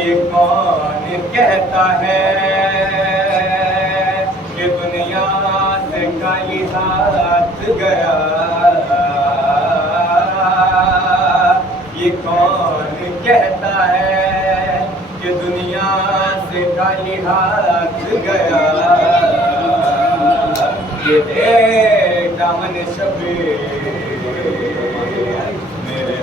یہ کون کہتا ہے کہ دنیا سے کالی ہاتھ گیا؟ یہ کون کہتا ہے کہ دنیا سے کالی ہاتھ گیا؟ یہ دے دامن شبیر میرے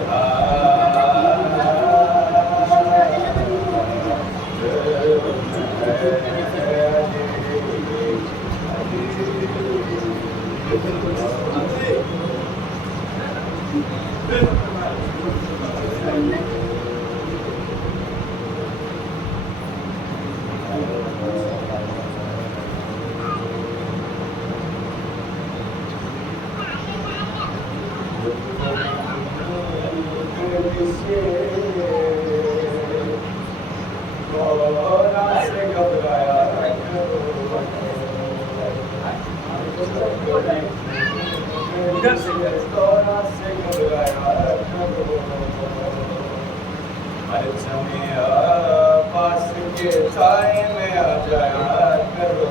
پاس کے سائے میں آ جایا کرو،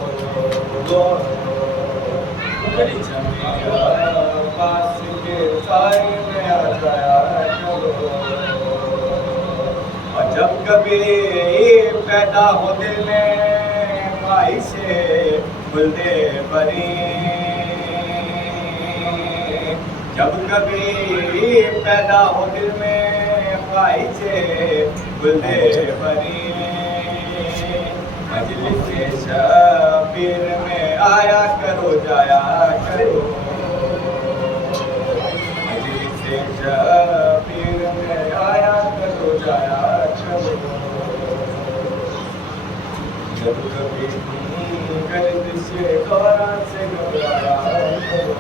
پاس کے سائے میں آ جایا کرو، اور جب کبھی پیدا ہو دل میں بھائی سے بلدے پری، جب کبھی پیدا ہو دل میں بھائی سے بلدے پری، مجلس شبیر میں آیا کرو جایا کرو، مجلس شبیر میں آیا کرو جایا کرو، جب کبھی گردش دوران سے گھبرایا کرو،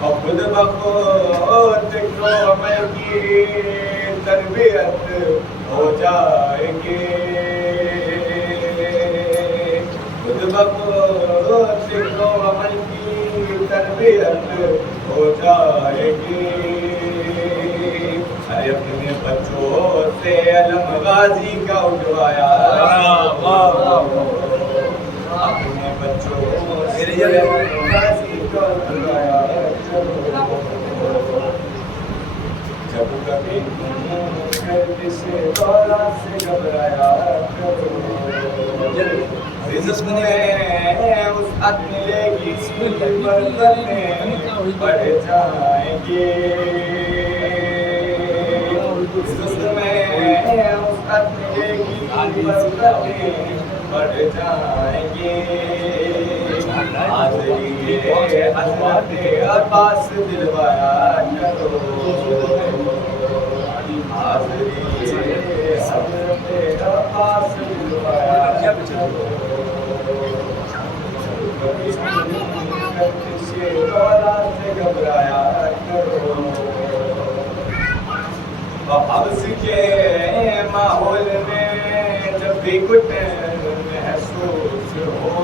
اور خود بخود کو عمل کی تربیت ہو جائے گی، خود بخود کو عمل کی تربیت ہو جائے گی، ارے اپنے بچوں سے علم غازی کا اٹھوایا، اپنے بچوں سے علم غازی کا اٹھوایا، جب کبھی سے دوران سے گھبرایا رزق میں وسعت ملے گی، برکتیں بڑھ جائیں گی، رزق میں وسعت ملے گی، برکتیں بڑھ جائیں گی، حاضری حضرت عباس دلوایا کرو، حاضری حضرت عباس دلوایا کرو، سے دوران سے گھبرایا کرو، حبس کے ماحول میں جب بھی گھٹن محسوس ہو،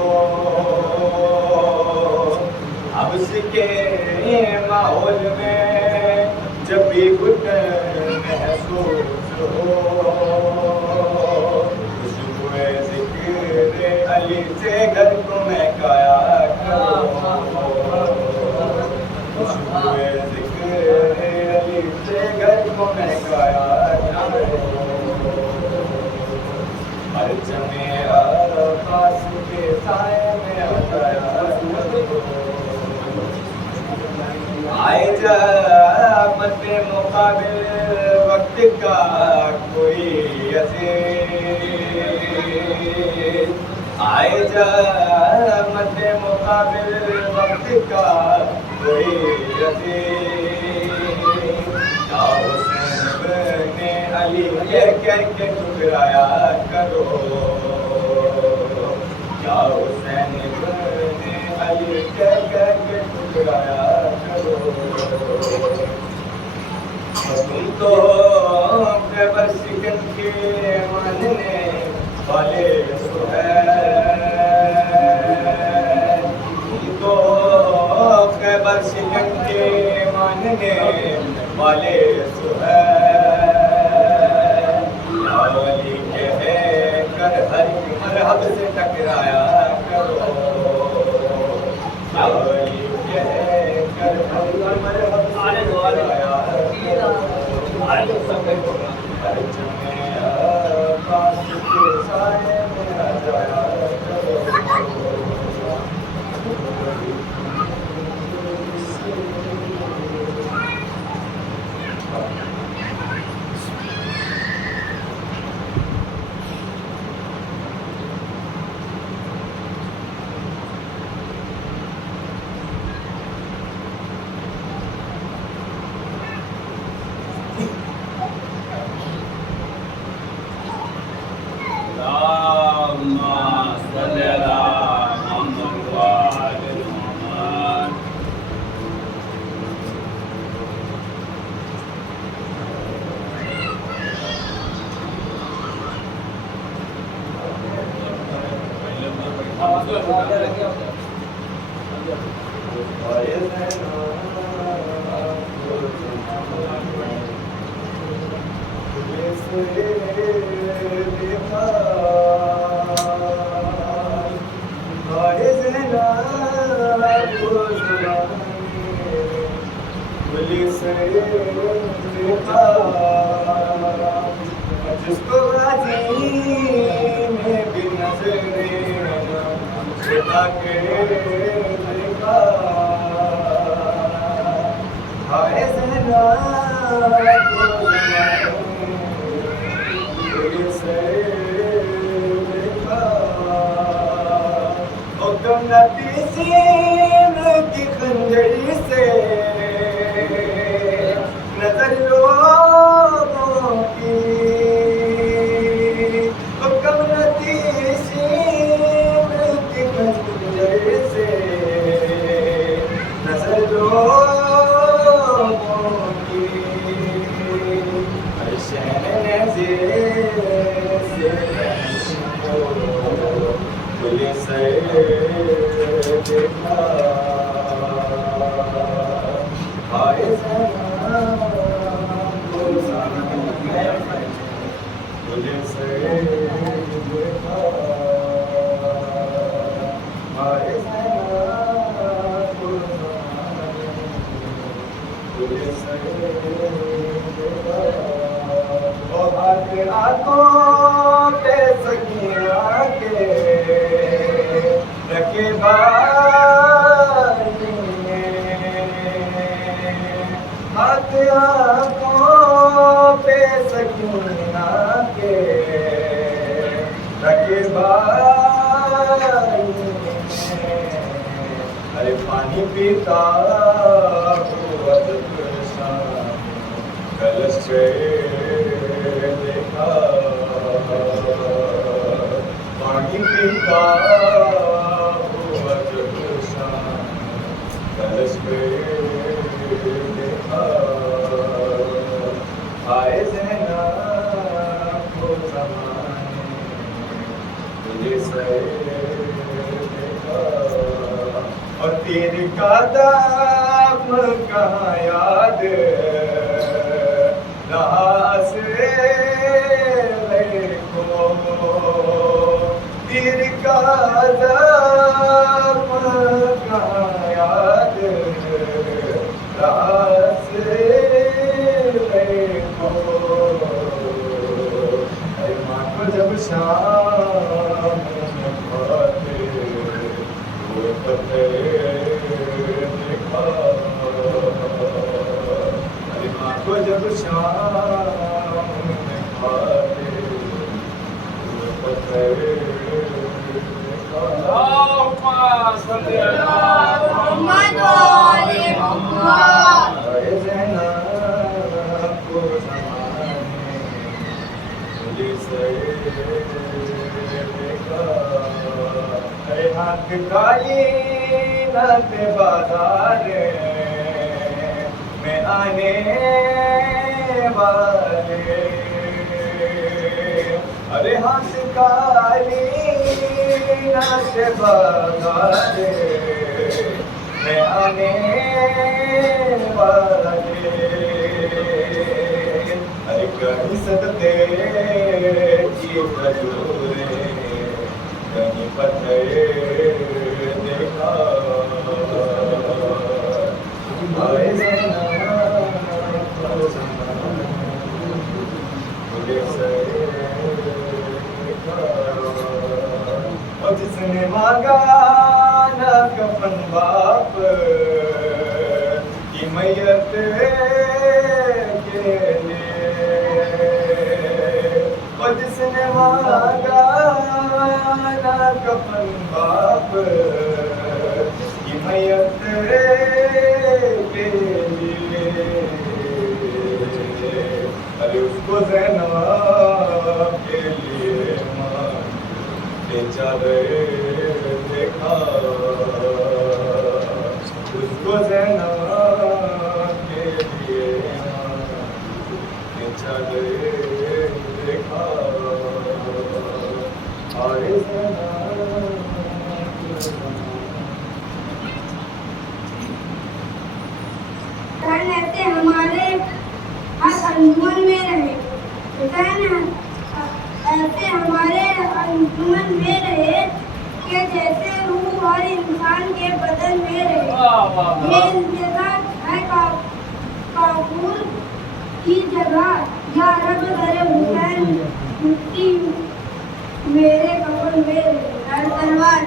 حبس کے ماحول میں جب بھی گھٹن محسوس ہو، خوشبوئے ذکر علی سے گھر کو مہکایا کرو، خوشبوئے ذکر علی سے گھر کو مہکایا کرو، پرچم عباس کے سائے میں آ جایا کرو، آئے جا مد مقابل وقت کا کوئی عزیز، آئے جا مد مقابل وقت کا کوئی عزیز یا حسین ابن علی کہہ کے ٹھکرایا کرو یا حسین ابن علی کہہ کے ٹھکرایا کرو تم تو خیبر شکن کے ماننے والے تم تو خیبر شکن کے ماننے والے علی کہہ کر ہر مرحب سے ٹکرایا کرو علی کہہ کر ہر مرحب سے ٹکرایا جس کو میں بھی خدا کے دیکھا ہائے زہرا سے دیکھا او تم نبی سین کی خنجری سے نظر لوگوں کی پانی پیتا کلش سے دیکھا پانی پیتا کلش پہ دیکھا آئے زینا کو زمانے تجھے سے اور تیر کا دام کہاں یاد رہا اسرے کو تیر کا دام کہاں یاد رہا اسرے کو اے ماں کو جب شام کو جب شام اللهم صل على محمد وعلى کالی نت بازار میں آنے والے، ارے ہنس کالی نت بازار میں آنے والے، ارے کہیں صدقے کی کھجورے، کہیں پتھر دیکھا، آئے زینا مجھے سے دیکھا، اور جس نے مانگا نہ کفن باپ کی میت کے لیے، اور جس نے مانگا نہ کفن باپ کی میت کے لیے، ارے اس کو زینب کے لیے ماں بیچارے دیکھا، اس کو زینب کے لیے ماں بیچارے دیکھا، اور ایسے ہمارے ہر انجمن میں رہے، ایسے ہمارے انجمن میں رہے کہ جیسے روح ہر انسان کے بدن میں رہے، یہ انتظار ہے کافور کی جگہ، یا رب در حسین مٹی میرے کفن میں رہے، در تلوار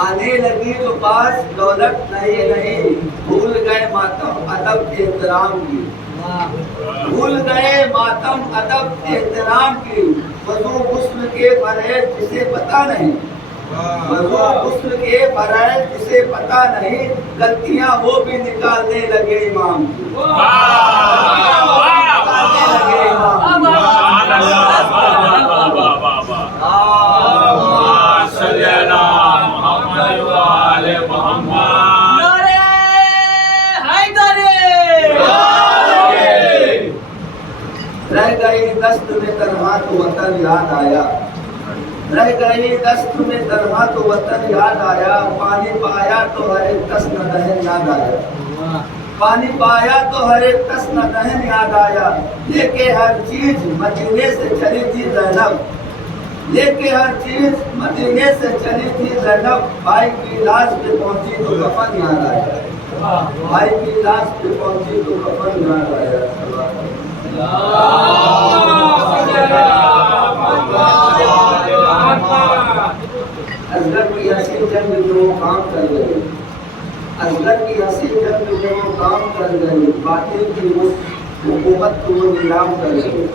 آنے لگی تو پاس دولت نہیں، بھول گئے ماتم ادب احترام کی، بھول گئے ماتم ادب احترام کی، وضو غسل کے فرائض جسے پتہ نہیں، وضو غسل کے فرائض جسے پتہ نہیں، غلطیاں وہ بھی نکالنے لگے امام کی، رہ گئی دست میں تنہا تو وطن یاد آیا، رہ گئی دست میں تنہا تو وطن یاد آیا، پانی پایا تو ہر ایک کس نہ دہن یاد آیا، پانی پایا تو ہر ایک کس نہ دہن یاد آیا، لے کے ہر چیز مدینے سے چلی تھی زینب، لے کے ہر چیز مدینے سے چلی تھی زینب، بھائی کی لاش پہ پہنچی تو کفن یاد آیا، بھائی کی لاش پہ پہنچی تو کفن یاد آیا۔ اصغر کی حسین جنگ جو وہ کام کر گئے، اصغر کی حسین جنگ جو وہ کام کر گئے، باطل کی حکومت کو نیلام کر گئے،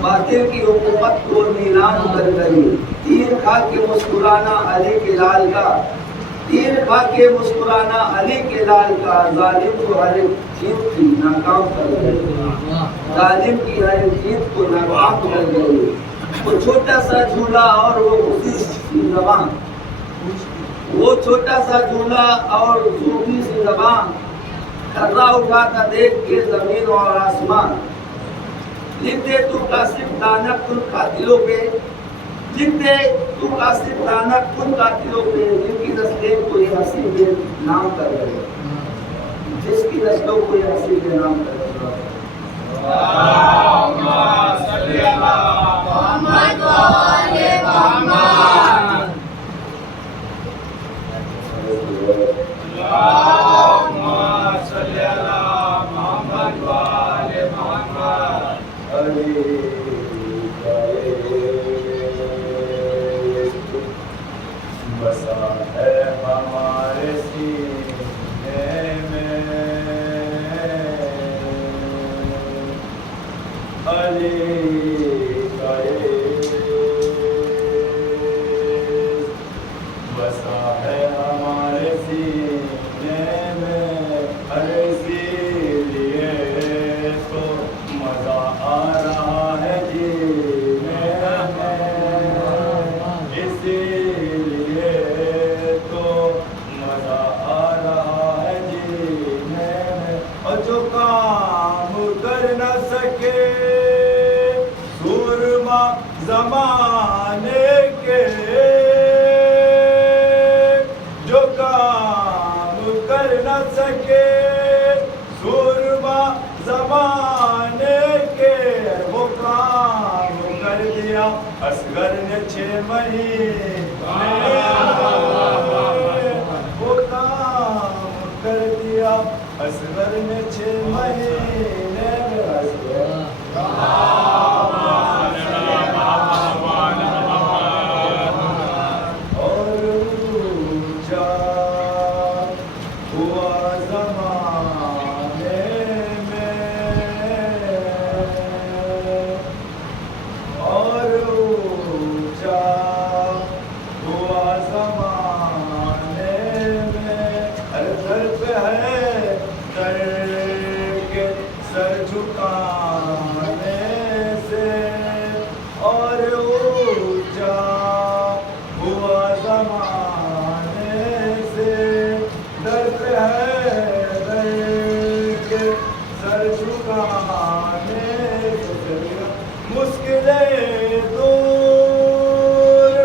باطل کی حکومت کو نیلام کر گئی، تیر کھا کے مسکرانا علی کے لال کا، تیر کھا کے مسکرانا علی کے لال کا، ظالم کو ہر ایک چیز کی ناکام کر گئی، ظالم کی ہر ایک چیز کو ناکام کر گئی، وہ چھوٹا سا جھولا اور وہ اسی سی زبان، وہ چھوٹا سا جھولا اور اسی سی زبان، تھرا اٹھاتا دیکھ کے زمین اور آسمان، लिख दे तू कासिफ लानत उन कातिलों पे, लिख दे तू कासिफ लानत उन कातिलों पे जिनकी नस्लें कोई हंसी के नाम कर रहे, जिसकी नस्लों कोई हंसी के नाम कर रहे। बसा है हमारे सीने में अली का इश्क, बसा है हमारे सीने में, हर इसीलिए तो मजा आ रहा है जीने में, इसीलिए तो मजा आ रहा है जीने में। और जो काम कर न सके सूरमा जमाने के, जो काम कर न सके सूरमा जमाने के, वो काम कर दिया असगर ने 6 महीने, वो काम कर दिया असगर ने 6 महीने में। असगर और ऊंचा हुआ ज़माने में, और ऊंचा हुआ ज़माने में। हर सर पे है सर के सर झुकाने से, और ऊंचा हुआ ज़माने से। दर पे है दर के सर झुकाने से। मुश्किलें दूर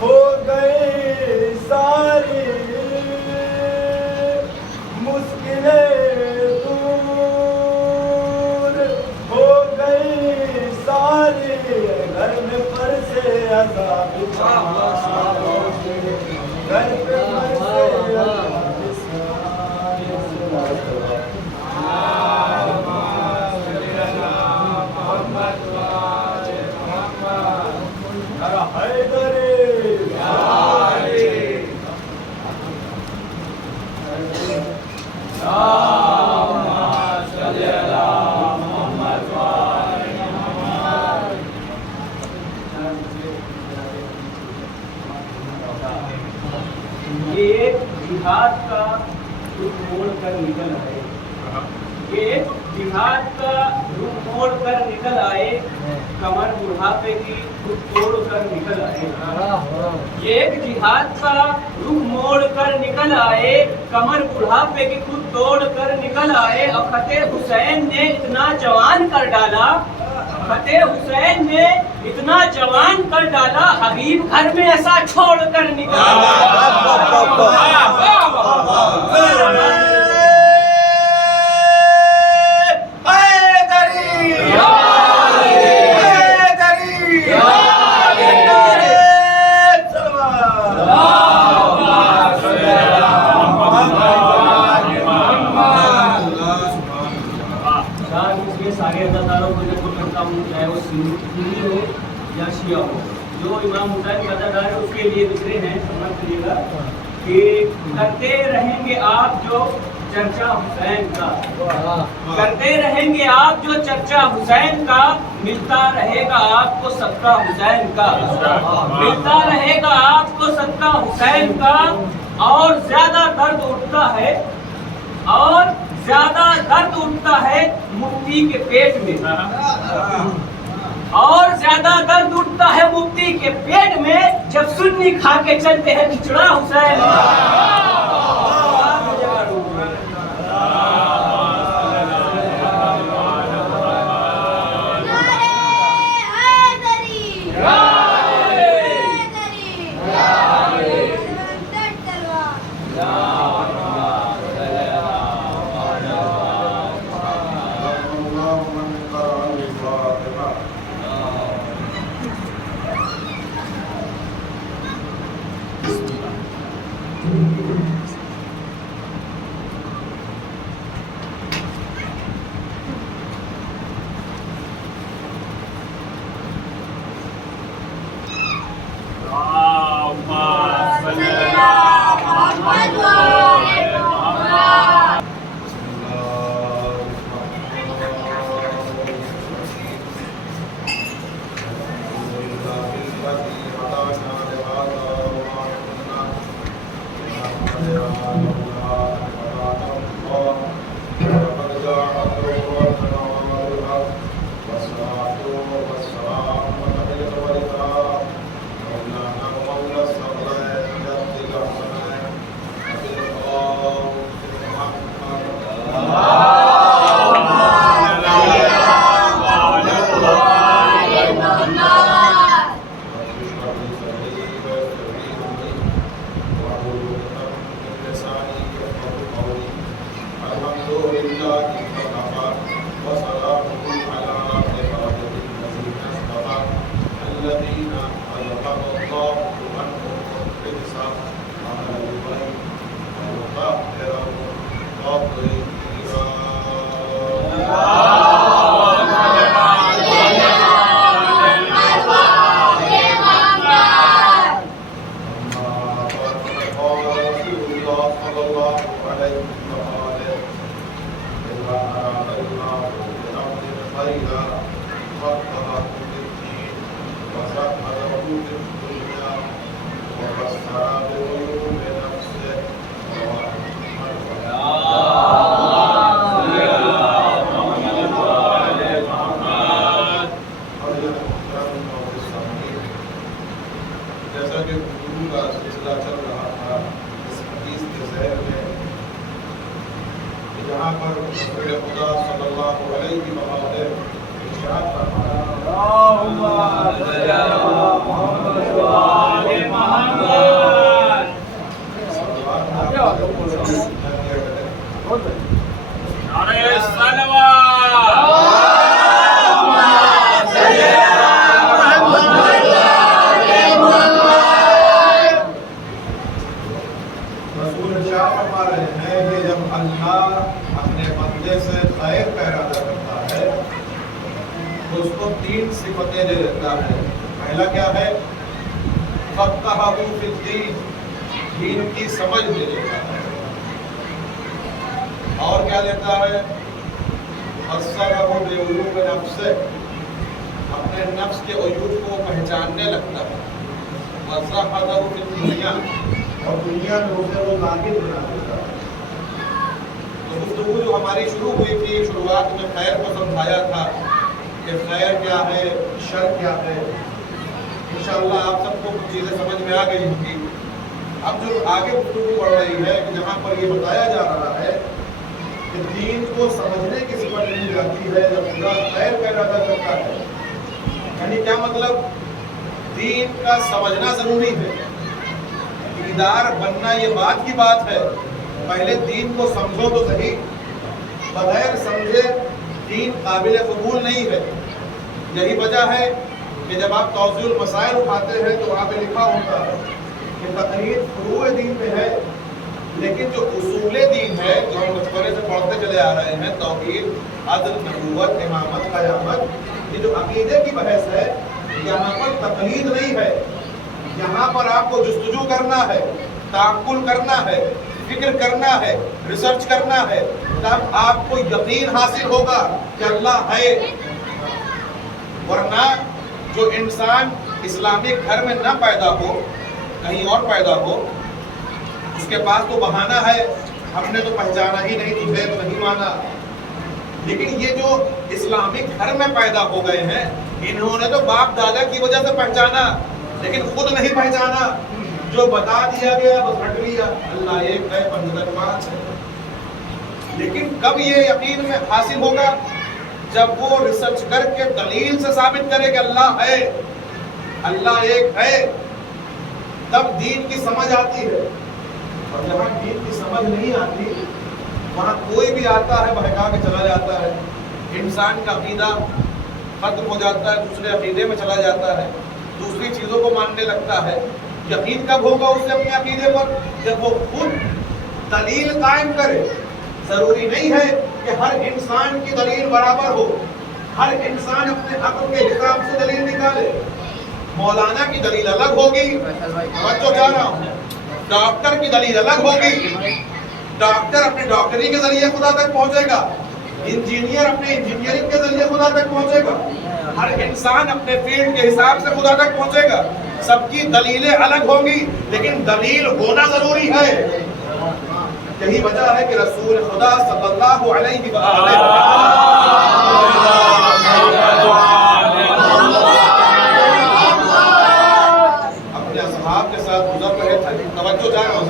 हो गई सारी, मुश्किलें दूर हो गई सारी, घर में पर से अज़ाब, घर पे पर से अज़ाब। ये जिहाद का रुख मोड़ कर निकल आए, ये जिहाद का रुख मोड़ कर निकल आए, कमर बुढ़ापे की खुद तोड़ कर निकल आए। ये जिहाद का रुख मोड़ कर निकल आए, कमर बुढ़ापे की खुद तोड़ कर निकल आए। और फतेह हुसैन ने इतना जवान कर डाला, फतेह हुसैन ने इतना जवान कर डाला, हबीब घर में ऐसा छोड़ कर निकला। सारे अदादारों को जो करता हूँ, चाहे वो सुन्नी हो या शिया हो, जो इमाम हुसैन का अदादार है उसके लिए दूसरे हैं। समझ लीजिएगा कि करते रहेंगे आप जो चर्चा हुसैन का, करते रहेंगे आप जो चर्चा हुसैन का, मिलता रहेगा आपको सबका हुसैन का, मिलता रहेगा आपको सबका हुसैन का। और ज्यादा दर्द उठता है, और ज्यादा दर्द उठता है मुफ्ती के पेट में, और ज्यादा दर्द उठता है मुफ्ती के पेट में जब सुन्नी खा के चलते हैं बिछड़ा हुसैन। नारे جیسا کہ گفتگو کا سلسلہ چل رہا تھا اس حدیث کے ذہن میں، یہاں پر رسول خدا صلی اللہ علیہ وسلم ارشاد فرمایا اس کو تین صفتیں دے دیتا ہے. پہلا کیا ہے؟ فقہہ فی الدین، دین کی سمجھ دے دیتا ہے. اور کیا دیتا ہے؟ بصرہ بعیوب نفسہ، اپنے نفس کے عیوب کو پہچاننے لگتا ہے. وزہدہ فی الدنیا، اور دنیا میں اسے وہ زاہد بنا دیتا ہے. تو گفتگو جو ہماری شروع ہوئی تھی، شروعات میں خیر کو سمجھایا تھا کہ خیر کیا ہے، شر کیا ہے. انشاءاللہ آپ سب کو کچھ چیزیں سمجھ میں آ گئی ہوں گی. اب جو آگے گفتگو بڑھ رہی ہے کہ جہاں پر یہ بتایا جا رہا ہے کہ دین کو سمجھنے کی صفت مل جاتی ہے جب خدا خیر کا ارادہ کرتا ہے. یعنی کیا مطلب؟ دین کا سمجھنا ضروری ہے. دیندار بننا یہ بات کی بات ہے، پہلے دین کو سمجھو تو صحیح. بغیر سمجھے دین قابل قبول نہیں ہے. یہی وجہ ہے کہ جب آپ توضیح المسائل اٹھاتے ہیں تو وہاں پہ لکھا ہوتا ہے کہ تقلید فروع دین پہ ہے، لیکن جو اصول دین ہے جو ہم بچپنے سے پڑھتے چلے آ رہے ہیں، توحید، عدل، نبوت، امامت، قیامت، یہ جو عقیدے کی بحث ہے، یہاں پر تقلید نہیں ہے. یہاں پر آپ کو جستجو کرنا ہے، تعقل کرنا ہے، فکر کرنا ہے، ریسرچ کرنا ہے، تب آپ کو یقین حاصل ہوگا کہ اللہ ہے. ورنہ جو انسان اسلامی گھر میں نہ پیدا ہو، کہیں اور پیدا ہو، اس کے پاس تو بہانہ ہے، ہم نے تو پہچانا ہی نہیں، تجھے تو نہیں مانا. لیکن یہ جو اسلامی گھر میں پیدا ہو گئے ہیں، انہوں نے تو باپ دادا کی وجہ سے پہچانا، لیکن خود نہیں پہچانا. جو بتا دیا گیا بس ہٹ لیا، اللہ ایک ہے، پنجتن پانچ ہے. لیکن کب یہ یقین میں حاصل ہوگا؟ جب وہ ریسرچ کر کے دلیل سے ثابت کرے کہ اللہ ہے، اللہ ایک ہے، تب دین کی سمجھ آتی ہے. اور جہاں دین کی سمجھ نہیں آتی وہاں کوئی بھی آتا ہے بہکا کے چلا جاتا ہے. انسان کا عقیدہ ختم ہو جاتا ہے، دوسرے عقیدے میں چلا جاتا ہے، دوسری چیزوں کو ماننے لگتا ہے. یقین کب ہوگا اسے اپنے عقیدے پر؟ جب وہ خود دلیل قائم کرے. ضروری نہیں ہے کہ ہر انسان کی دلیل برابر ہو، ہر انسان اپنے عقل کے حساب سے دلیل نکالے. مولانا کی دلیل الگ ہوگی، توجہ چاہ رہا ہوں. ڈاکٹر کی دلیل الگ ہوگی، ڈاکٹر اپنے ڈاکٹری کے ذریعے خدا تک پہنچے گا، انجینئر اپنے انجینئرنگ کے ذریعے خدا تک پہنچے گا، ہر انسان اپنے فیلڈ کے حساب سے خدا تک پہنچے گا. سب کی دلیلیں الگ ہوں گی لیکن دلیل ہونا ضروری ہے. یہی وجہ ہے کہ رسول خدا صلی اللہ علیہ وآلہ اپنے اصحاب کے ساتھ گزر رہے تھے. توجہ جا رہا ہوں.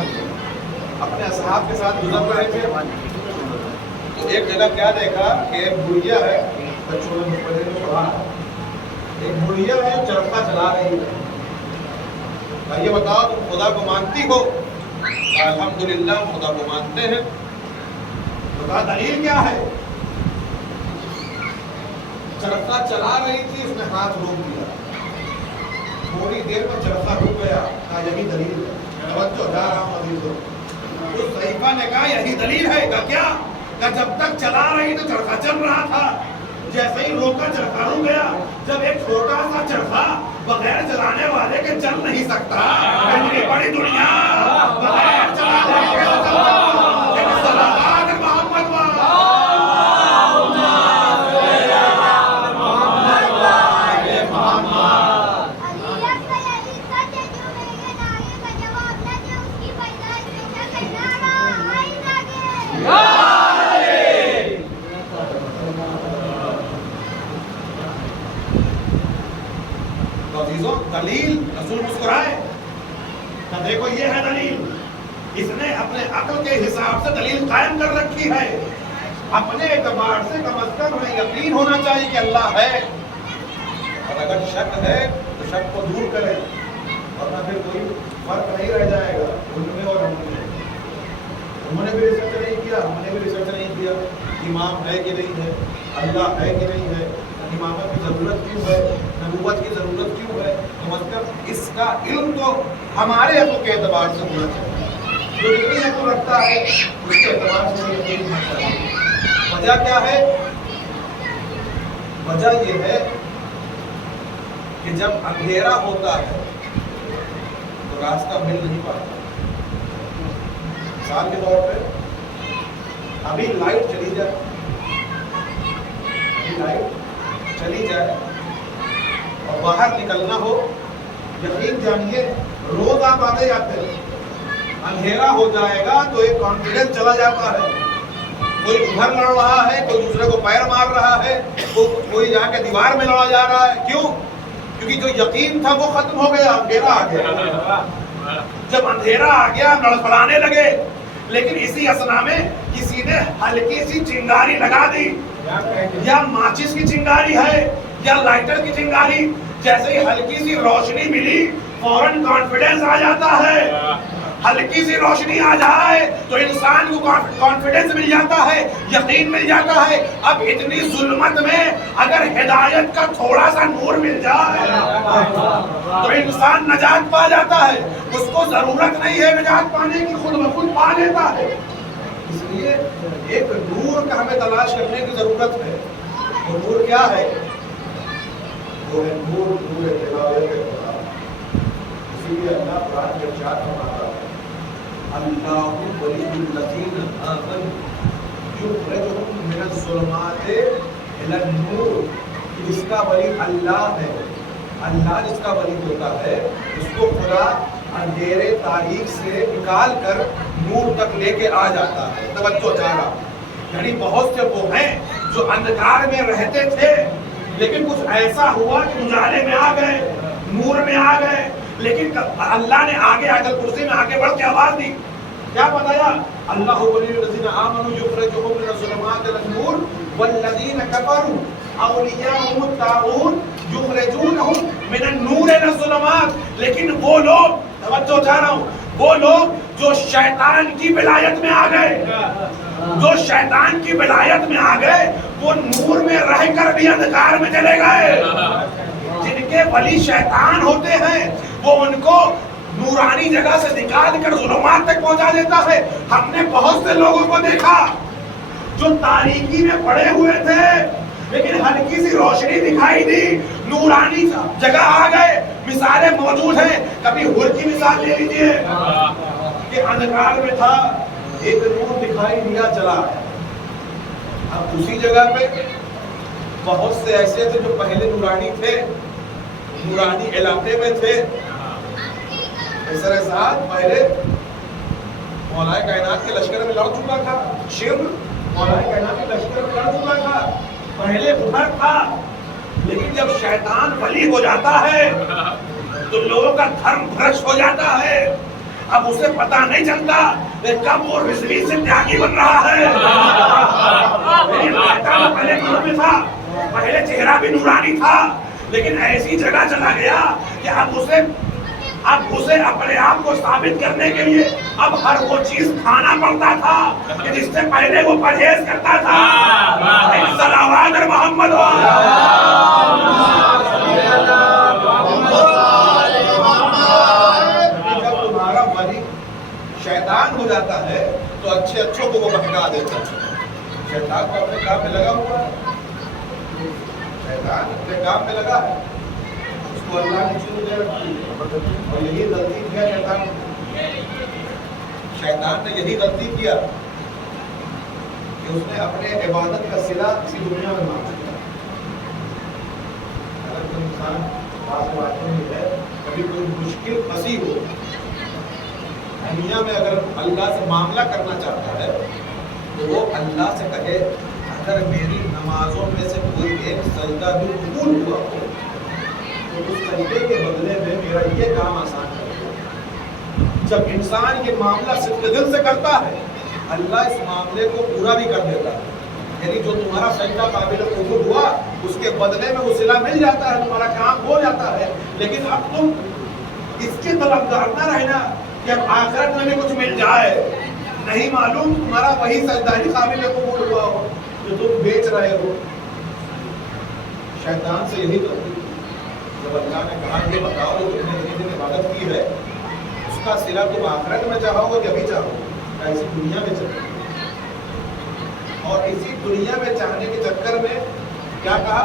اپنے اصحاب کے ساتھ گزر رہے تھے تو ایک جگہ کیا دیکھا کہ ایک بڑھیا ہے، بچوں نے پڑھا، ایک بڑھیا ہے چرخا چلا رہی ہے. یہ بتاؤ تم خدا کو مانتی ہو؟ الحمدللہ خدا کو مانتے ہیں. بتا دلیل کیا ہے؟ چرخا چلا رہی تھی، اس نے ہاتھ روک دیا، تھوڑی دیر میں چرخا رک گیا. کہا یہی دلیل ہے. توجہ جا رہا ہوں عزیزو. اس صحیفہ نے کہا یہی دلیل ہے. کہا کیا؟ کہا جب تک چلا رہی تو چرخا چل رہا تھا، جیسے ہی روکا چرخا رک گیا. جب ایک چھوٹا سا چرخا بغیر چلانے والے کے چل نہیں سکتا، اتنی بڑی دنیا بغیر چلانے کے چل سکتا. ایک صلوات محمد دلیل. رسول مسکرائے کہ دیکھو یہ ہے دلیل. اس نے اپنے عقل کے حساب سے دلیل قائم کر رکھی ہے. اپنے اعتبار سے کم از کم ہمیں یقین ہونا چاہیے کہ اللہ ہے، اور اگر شک ہے تو شک کو دور کرے، ورنہ پھر کوئی فرق نہیں رہ جائے گا ان میں اور ہم میں. انہوں نے بھی ریسرچ نہیں کیا، ہم نے بھی ریسرچ نہیں کیا. امام ہے کہ نہیں ہے، اللہ ہے کہ نہیں ہے، امامت کی ضرورت کیوں ہے، نبوت کی ضرورت کیوں ہے. تو مطلب اس کا علم تو ہمارے عقل کے اعتبار سے ہونا چاہیے. جو جتنی عقل رکھتا ہے اس کے اعتبار سے یقین ہونا چاہیے. وجہ کیا ہے؟ وجہ یہ ہے کہ جب اندھیرا ہوتا ہے تو راستہ مل نہیں پاتا. مثال کے طور پہ ابھی لائٹ چلی جائے، چلی جائے اور باہر نکلنا ہو، یقین جانیے روز آپ آتے جاتے ہیں. اندھیرا ہو جائے گا تو ایک کانفیڈنس چلا جاتا ہے. کوئی ادھر لڑ رہا ہے، کوئی دوسرے کو پیر مار رہا ہے، کوئی جا کے دیوار میں لڑا جا رہا ہے. کیوں؟ کیونکہ جو یقین تھا وہ ختم ہو گیا، اندھیرا آ گیا. جب اندھیرا آ گیا لڑکھڑانے لگے. لیکن اسی اثنا میں کسی نے ہلکی سی چنگاری لگا دی، یا ماچس کی چنگاری ہے یا لائٹر کی چنگاری. جیسے ہی ہلکی سی روشنی ملی فوراً کانفیڈنس آ جاتا ہے. ہلکی سی روشنی آ جائے تو انسان کو کانفیڈنس مل جاتا ہے، یقین مل جاتا ہے. اب اتنی ظلمت میں اگر ہدایت کا تھوڑا سا نور مل جائے تو انسان نجات پا جاتا ہے. اس کو ضرورت نہیں ہے نجات پانے کی، خود بخود پا لیتا ہے. اس لیے ایک نور کا ہمیں تلاش کرنے کی ضرورت ہے. وہ نور کیا ہے؟ وہ ہے نور تلاوت قرآن. اسی لیے اللہ قرآن میں ارشاد فرماتا ہے اللہ ولی الذین آمنوا یخرجہم من الظلمات الی النور. جس کا ولی اللہ ہے، اللہ جس کا ولی ہوتا ہے اس کو خدا اندھیرے تاریخ سے نکال کر نور تک لے کے آ جاتا ہے. توجہ چاہا، یعنی بہت سے وہ ہیں جو اندھکار میں رہتے تھے لیکن کچھ ایسا ہوا کہ اجالے میں آ گئے، نور میں آ گئے. لیکن اللہ نے آگے آیت کرسی میں آگے بڑھ کے آواز دی. کیا بتایا؟ اللہ ولی الذین آمنوا یخرجہم من الظلمات الی النور والذین کفروا اولیاءہم الطاغوت یخرجونہم من النور الی الظلمات. لیکن وہ لوگ، توجہ چاہ رہا ہوں، وہ لوگ جو شیطان کی ولایت میں آ گئے، جو شیطان کی ولایت میں آ گئے، وہ نور میں رہ کر بھی اندھکار میں چلے گئے. جن کے ولی شیطان ہوتے ہیں وہ ان کو नूरानी जगह से निकाल कर ज़ुल्मात तक पहुंचा देता है। हमने बहुत से लोगों को देखा जो तारीकी में पड़े हुए थे, लेकिन हल्की सी रोशनी दिखाई दी, नूरानी जगह आ गए। मिसालें मौजूद हैं। कभी हुर की मिसाल ले लीजिए कि अंधकार में था, एक नूर दिखाई दिया, चला। अब उसी जगह पे बहुत से ऐसे थे जो पहले नूरानी थे, नूरानी इलाके में थे। साथ पहले मौलाए कायनात के लश्कर में लड़ चुका था, शिव मौलाए कायनात के लश्कर में लड़ चुका था, पहले उधर था। लेकिन जब शैतान वली हो जाता है तो लोगों का धर्म भ्रष्ट हो जाता है। अब उसे पता नहीं चलता कब वो रिजवी से त्यागी बन रहा है। पहले नूर में था, पहले चेहरा भी नूरानी था, लेकिन ऐसी जगह चला गया कि अब उसे अपने आप को साबित करने के लिए अब हर वो चीज खाना पड़ता था कि जिससे पहले वो परहेज करता था। सलावत मोहम्मद। जब तुम्हारा वली शैतान हो जाता है तो अच्छे अच्छों को वो भटका देता है। शैतान तो अपने काम में लगा हुआ है, शैतान अपने काम में लगा है, उसको अल्लाह ने चुन के रखी है। और यही गलती किया शैतान ने यही गलती किया कि उसने अपने इबादत का सिला इसी दुनिया में मांग लिया। अगर कोई इंसान पास वाक़ई में है, कभी कोई मुश्किल फंसी हो दुनिया में, अगर अल्लाह से मामला करना चाहता है तो वो अल्लाह से कहे, अगर मेरी नमाजों में से कोई एक सजदा भी कबूल हुआ हो तो उस सजदे के बदले में मेरा ये काम आसान कर दो। जब इंसान ये मामला सिद्ध दिल से करता है, अल्लाह इस मामले को पूरा भी कर देता है। यानी जो तुम्हारा सजदा काबिल कबूल हुआ उसके बदले में वो सिला मिल जाता है, तुम्हारा काम हो जाता है। लेकिन अब तुम इसके तलबगार न रहना कि अब आखिरत में भी कुछ मिल जाए। नहीं मालूम तुम्हारा वही सजदा ही काबिल कबूल हुआ हो जो तुम बेच रहे हो। शैतान से यही गलती। जब अल्लाह ने कहा ये बताओ जो तुमने इतने दिन इबादत की है उसका सिला तुम आखिरत में चाहोगे कि अभी चाहोगे, या इसी दुनिया में चाहोगे? और इसी दुनिया में चाहने के चक्कर में क्या कहा,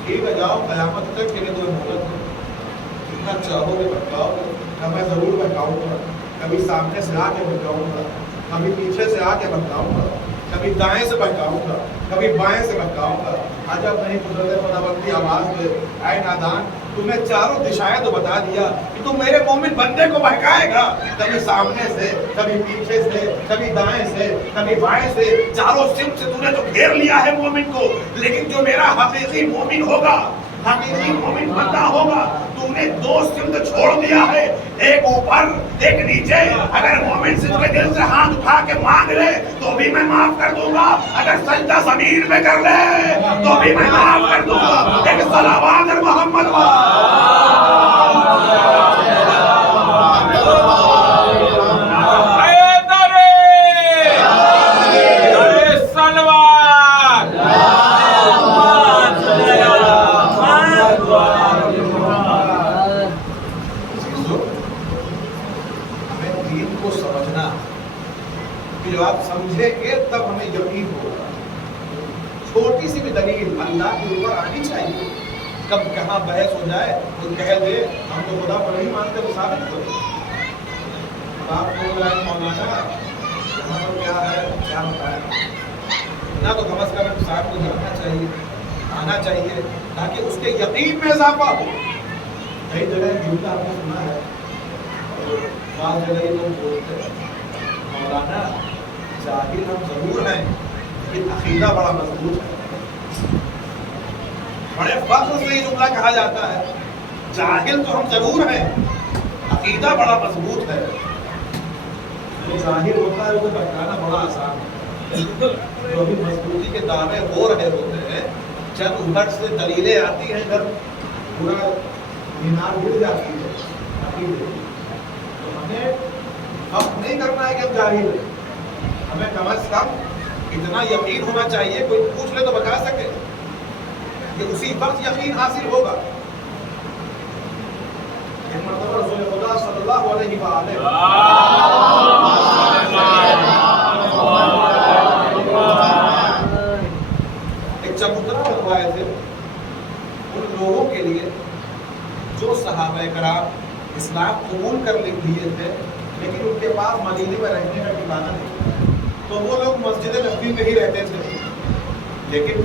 ठीक है जाओ क़यामत तक के लिए तुम्हें मोहलत है, जितना चाहोगे भटकाओगे। मैं ज़रूर भटकाऊंगा, कभी सामने से आके भटकाऊंगा, कभी पीछे से आके भटकाऊंगा, कभी दाएं से भटकाऊंगा, कभी बाएं से भटकाऊंगा। अजब नहीं कुदरत खुदावंदी आवाज़ में, ऐ नादान तुम्हें चारों दिशाएं तो बता दिया कि तुम मेरे मोमिन बंदे को बहकाएगा, कभी सामने से, कभी पीछे से, कभी दाएं से, कभी बाएं से, चारों सिम से तूने तो घेर लिया है मोमिन को। लेकिन जो मेरा हकीकी मोमिन होगा, हकीकी मोमिन बंदा होगा, तूने दो सिमत छोड़ दिया है, एक ऊपर एक नीचे। अगर मोमिन सिद्ध दिल से हाथ उठा के मांग ले तो भी मैं माफ कर दूंगा, अगर सजदा ज़मीन में कर ले तो भी मैं माफ कर दूंगा। एक सलावत मोहम्मद आप समझेंगे तब हमें यकीन होगा। छोटी सी भी दलील अल्लाह के ऊपर आनी चाहिए। कब कहाँ बहस हो जाए तो कह दे हम तो खुदा पर नहीं मानते, वो साबित करो। आप बोल रहे हैं मौलाना मतलब क्या है, क्या बताएं ना, तो कम से कम साहब को जानना चाहिए, आना चाहिए, ताकि उसके यकीन में इजाफा हो। कई जगह जुमला आपने सुना है, बात जगह ये लोग बोलते हैं मौलाना जाहिल हम जरूर हैं लेकिन अकीदा बड़ा मजबूत है। बड़े फख्र से ये जुमला कहा जाता है, जाहिल तो हम जरूर हैं, अकीदा बड़ा मजबूत है। जो जाहिल होता है उसे भटकाना बड़ा आसान है। जो अभी मजबूती के दावे हो रहे होते हैं, जब उधर से दलीलें आती हैं, जब पूरा मीनार गिर जाती है अकीदे, तो हमें अब नहीं करना है कि हम जाहिल हैं। हमें कम से कम इतना यकीन होना चाहिए, कोई पूछ ले तो बता सके कि उसी वक्त यकीन हासिल होगा। एक मरतबा रसूल खुदा صلی اللہ علیہ وآلہ ایک چبوترا بنوائے تھے ان لوگوں کے لیے جو صحابہ کرام اسلام قبول کر لیے تھے لیکن ان کے پاس مدینے میں رہنے کا ٹھکانہ نہیں، تو وہ لوگ مسجد نبوی میں ہی رہتے تھے، لیکن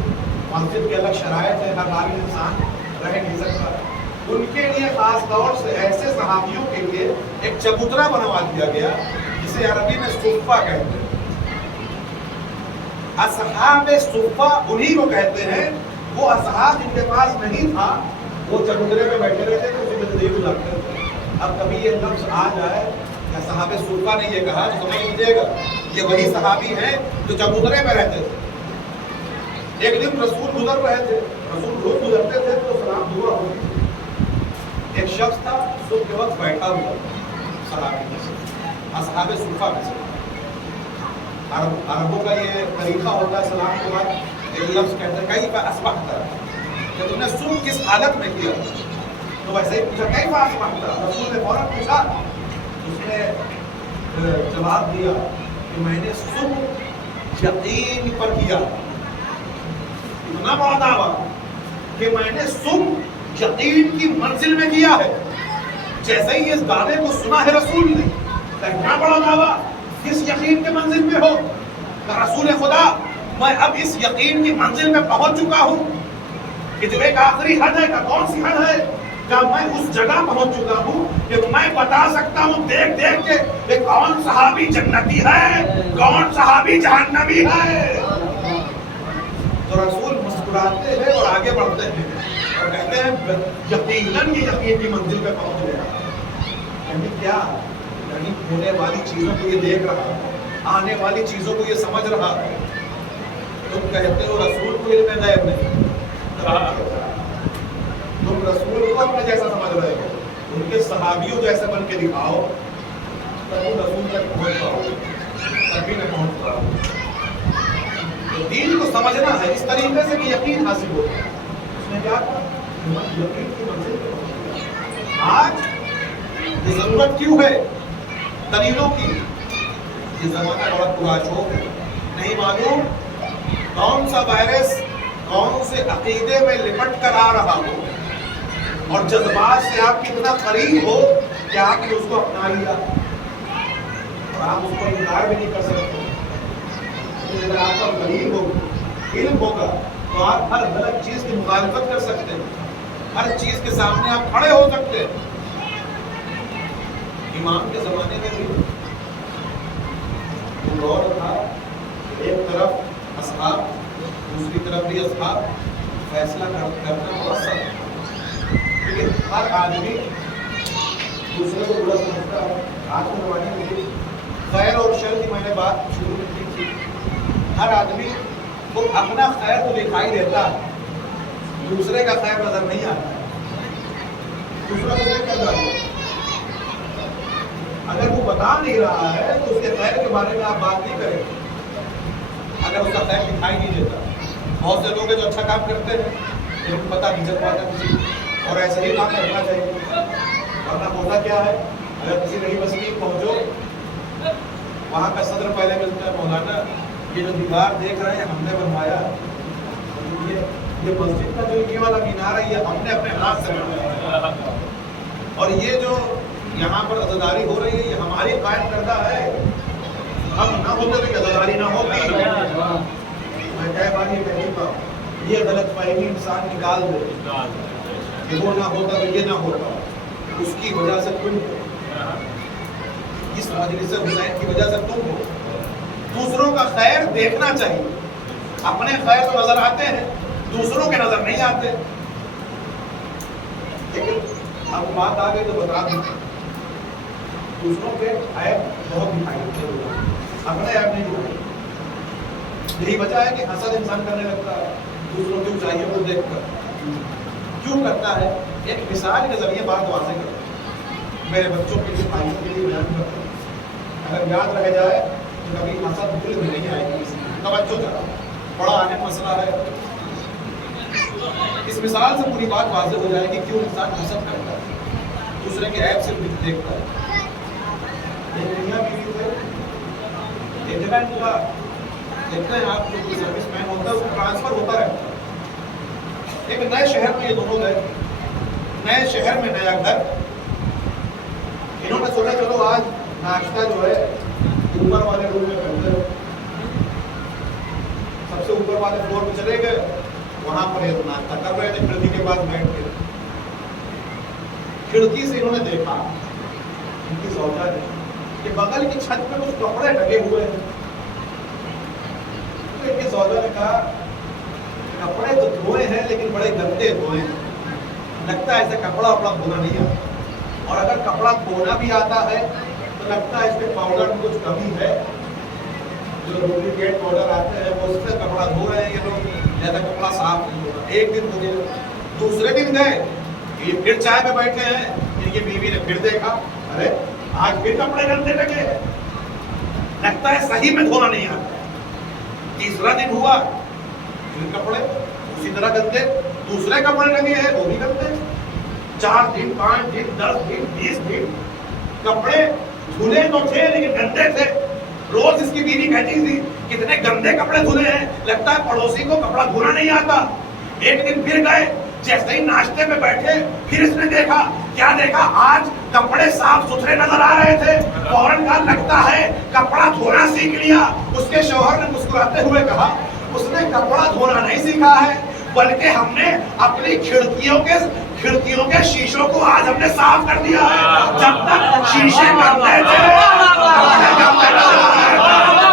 مسجد کے الگ شرائط ہے، ہر حال انسان رہ نہیں سکتا۔ ان کے لیے خاص طور سے ایسے صحابیوں کے لیے ایک چبوترا بنوا دیا گیا جسے عربی میں صفہ کہتے ہیں۔ اصحاب صفہ انہی کو کہتے ہیں، وہ اصحاب جن کے پاس نہیں تھا وہ چبوترے پہ بیٹھے رہتے تھے، اسی میں زندگی گزارتے تھے۔ اب کبھی یہ لفظ آ جائے کہ صحاب صفہ نے یہ کہا تو سمجھ لیجیے گا یہ وہی صحابی ہیں جو چبوترے پہ رہتے تھے۔ ایک دن رسول گزر رہے تھے، رسول روز گزرتے تھے تو سلام دعا ہوتی تھی۔ ایک شخص تھا صبح کے وقت بیٹھا ہوا صحابی میں سے، اصحاب صفہ میں سے۔ عربوں کا یہ طریقہ ہوتا ہے سلام کے بعد ایک لفظ کہتے ہیں کئی اصبحت، کہ تم نے صبح کس حالت میں کیا، تو ویسے ہی پوچھا کئی اصبحت، رسول نے فوراً پوچھا، اس نے جواب دیا کہ میں نے صبح یقین پر کیا، اتنا بڑا دعویٰ کہ میں نے صبح یقین کی منزل میں کیا ہے۔ جیسے ہی اس دعوے کو سنا ہے رسول نے، اتنا بڑا دعویٰ کس یقین کے منزل میں ہو؟ کہ رسول خدا میں اب اس یقین کی منزل میں پہنچ چکا ہوں کہ جو ایک آخری حد ہے، کون سی حد ہے؟ کہ میں اس جگہ پہنچ چکا ہوں کہ میں بتا سکتا ہوں دیکھ دیکھ کے کہ کون صحابی جنتی ہے، کون صحابی جہنمی ہے۔ تو رسول مسکراتے ہیں اور آگے بڑھتے ہیں اور کہتے ہیں یقیناً یہ یقین کی منزل پہ پہنچ گیا۔ یعنی کیا؟ یعنی ہونے والی چیزوں کو یہ دیکھ رہا ہے، آنے والی چیزوں کو یہ سمجھ رہا ہے۔ تم کہتے ہو رسول کو علم غیب نہیں، تم رسول کو اپنے جیسا سمجھ رہے ہو، ان کے صحابیوں جیسے بن کے دکھاؤ تب وہ رسول تک پہنچ پاؤ، تبھی نہ پہنچ پاؤ۔ تو دین کو سمجھنا ہے اس طریقے سے کہ یقین حاصل ہو۔ اس نے کیا کہا؟ یقین کی منزل پہ پہنچ گیا۔ آج یہ ضرورت کیوں ہے دلیلوں کی؟ یہ زمانہ بڑا پراشوب ہے، نہیں معلوم کون سا وائرس کون سے عقیدے میں لپٹ کر آ رہا ہو اور جذبات سے آپ کتنا قریب ہو کہ آپ نے اس کو اپنا لیا اور آپ اس کو انکار بھی نہیں کر سکتے۔ اگر آپ کا قریب ہوگا، علم ہوگا تو آپ ہر غلط چیز کی مخالفت کر سکتے ہیں، ہر چیز کے سامنے آپ کھڑے ہو سکتے ہیں۔ امام کے زمانے میں بھی دور تھا، ایک طرف اصحاب دوسری طرف بھی اصحاب، فیصلہ کرنا بہت سخت ہے کیونکہ ہر آدمی دوسرے کو برا سمجھتا ہے۔ آج کے زمانے میں خیر اور شر کی میں نے بات شروع میں کی تھی، ہر آدمی کو اپنا خیر تو دکھائی دیتا ہے، دوسرے کا خیر نظر نہیں آتا ہے، دوسرا کچھ کر رہا ہے۔ اگر وہ بتا نہیں رہا ہے تو اس کے خیر کے بارے میں آپ بات نہیں کریں اگر اس کا خیر دکھائی نہیں دیتا۔ بہت سے لوگ ہیں جو اچھا کام کرتے ہیں لیکن پتہ نہیں چل پاتا کسی، اور ایسے ہی کام کرنا چاہیے۔ ورنہ ہوتا کیا ہے، اگر کسی نئی بستی پہنچو، وہاں کا صدر پہلے ملتا ہے، مولانا یہ جو دیوار دیکھ رہے ہیں ہم نے بنوایا، یہ مسجد کا جو یہ والا مینار ہے یہ ہم نے اپنے ہاتھ سے بنوایا، اور یہ جو یہاں پر عزاداری ہو رہی ہے یہ ہماری قائم کردہ ہے، ہم نہ ہوتے تو عزاداری نہ ہوتی۔ میں کئی بار یہ کہہ چکا ہوں، یہ غلط فہمی انسان نکال دے کہ وہ نہ ہوتا تو یہ نہ ہوتا، اس کی وجہ سے تم ہو، اس مجلس حسین کی وجہ سے تم ہو۔ دوسروں کا خیر دیکھنا چاہیے، اپنے خیر تو نظر آتے ہیں، دوسروں کے نظر نہیں آتے۔ لیکن اب بات آ گئی تو بتا دوں، دوسروں کے عیب بہت دکھائی دیتے ہیں، اپنے عیب نہیں دکھائی۔ یہی وجہ ہے کہ حسد انسان کرنے لگتا ہے دوسروں کی اونچائیوں کو دیکھ کر۔ کیوں کرتا ہے؟ ایک مثال کے ذریعے بات واضح کرتا ہے، میرے بچوں کے لیے، بھائیوں کے لیے بیان کرتا ہوں، اگر یاد رہ جائے تو کبھی حسد دل میں نہیں آئے گی۔ توجہ ذرا، بڑا اہم مسئلہ ہے، اس مثال سے پوری بات واضح ہو جائے گی کیوں انسان حسد کرتا ہے۔ दूसरे के ऐप से देखता है। एक मियां बीवी थे, एक जगह इनका देखते हैं आप, जो कोई सर्विस मैन होता है उसका ट्रांसफर होता रहता है। एक नए शहर में ये दोनों गए, नए शहर में नया घर। इन्होंने सोचा चलो आज नाश्ता जो है ऊपर वाले रूम में करते हैं। सबसे ऊपर वाले फ्लोर पे चले गए, वहां पर ये नाश्ता कर रहे थे खिड़की के पास बैठ के। खिड़की से इन्होंने देखा इनकी सौजा ने कि बगल की छत पे कुछ कपड़े ढके हुए हैं। तो इनकी सौजा ने कहा कपड़े तो धोए हैं लेकिन बड़े गंदे धोए हैं, लगता है ऐसे कपड़ा वपड़ा धोना नहीं आता, और अगर कपड़ा धोना भी आता है तो लगता है इसमें पाउडर में कुछ कमी है, जो डुप्लीकेट पाउडर आते हैं वो उससे कपड़ा धो रहे हैं ये लोग, ज्यादा कपड़ा साफ नहीं होगा। एक दिन हो गया, दूसरे दिन गए, ये फिर चाय पे बैठे हैं, इनकी बीवी ने फिर देखा, अरे आज फिर कपड़े गंदे लगे, लगता है सही में धोना नहीं आता। तीसरा दिन हुआ, फिर कपड़े उसी तरह गंदे, दूसरे कपड़े लगे हैं वो भी गंदे। 4 दिन 5 दिन 10 दिन 20 दिन कपड़े धुले तो थे लेकिन गंदे थे। रोज इसकी बीवी कहती थी कितने गंदे कपड़े धुले हैं, लगता है पड़ोसी को कपड़ा धोना नहीं आता। एक दिन फिर गए, जैसे ही नाश्ते में बैठे फिर इसने देखा, क्या देखा, आज कपड़े साफ सुथरे नजर आ रहे थे। फौरन कहा लगता है कपड़ा धोना सीख लिया। उसके शौहर ने मुस्कुराते हुए कहा उसने कपड़ा धोना नहीं सीखा है, बल्कि हमने अपनी खिड़कियों के शीशों को आज हमने साफ कर दिया है। जब तक शीशे गंदे थे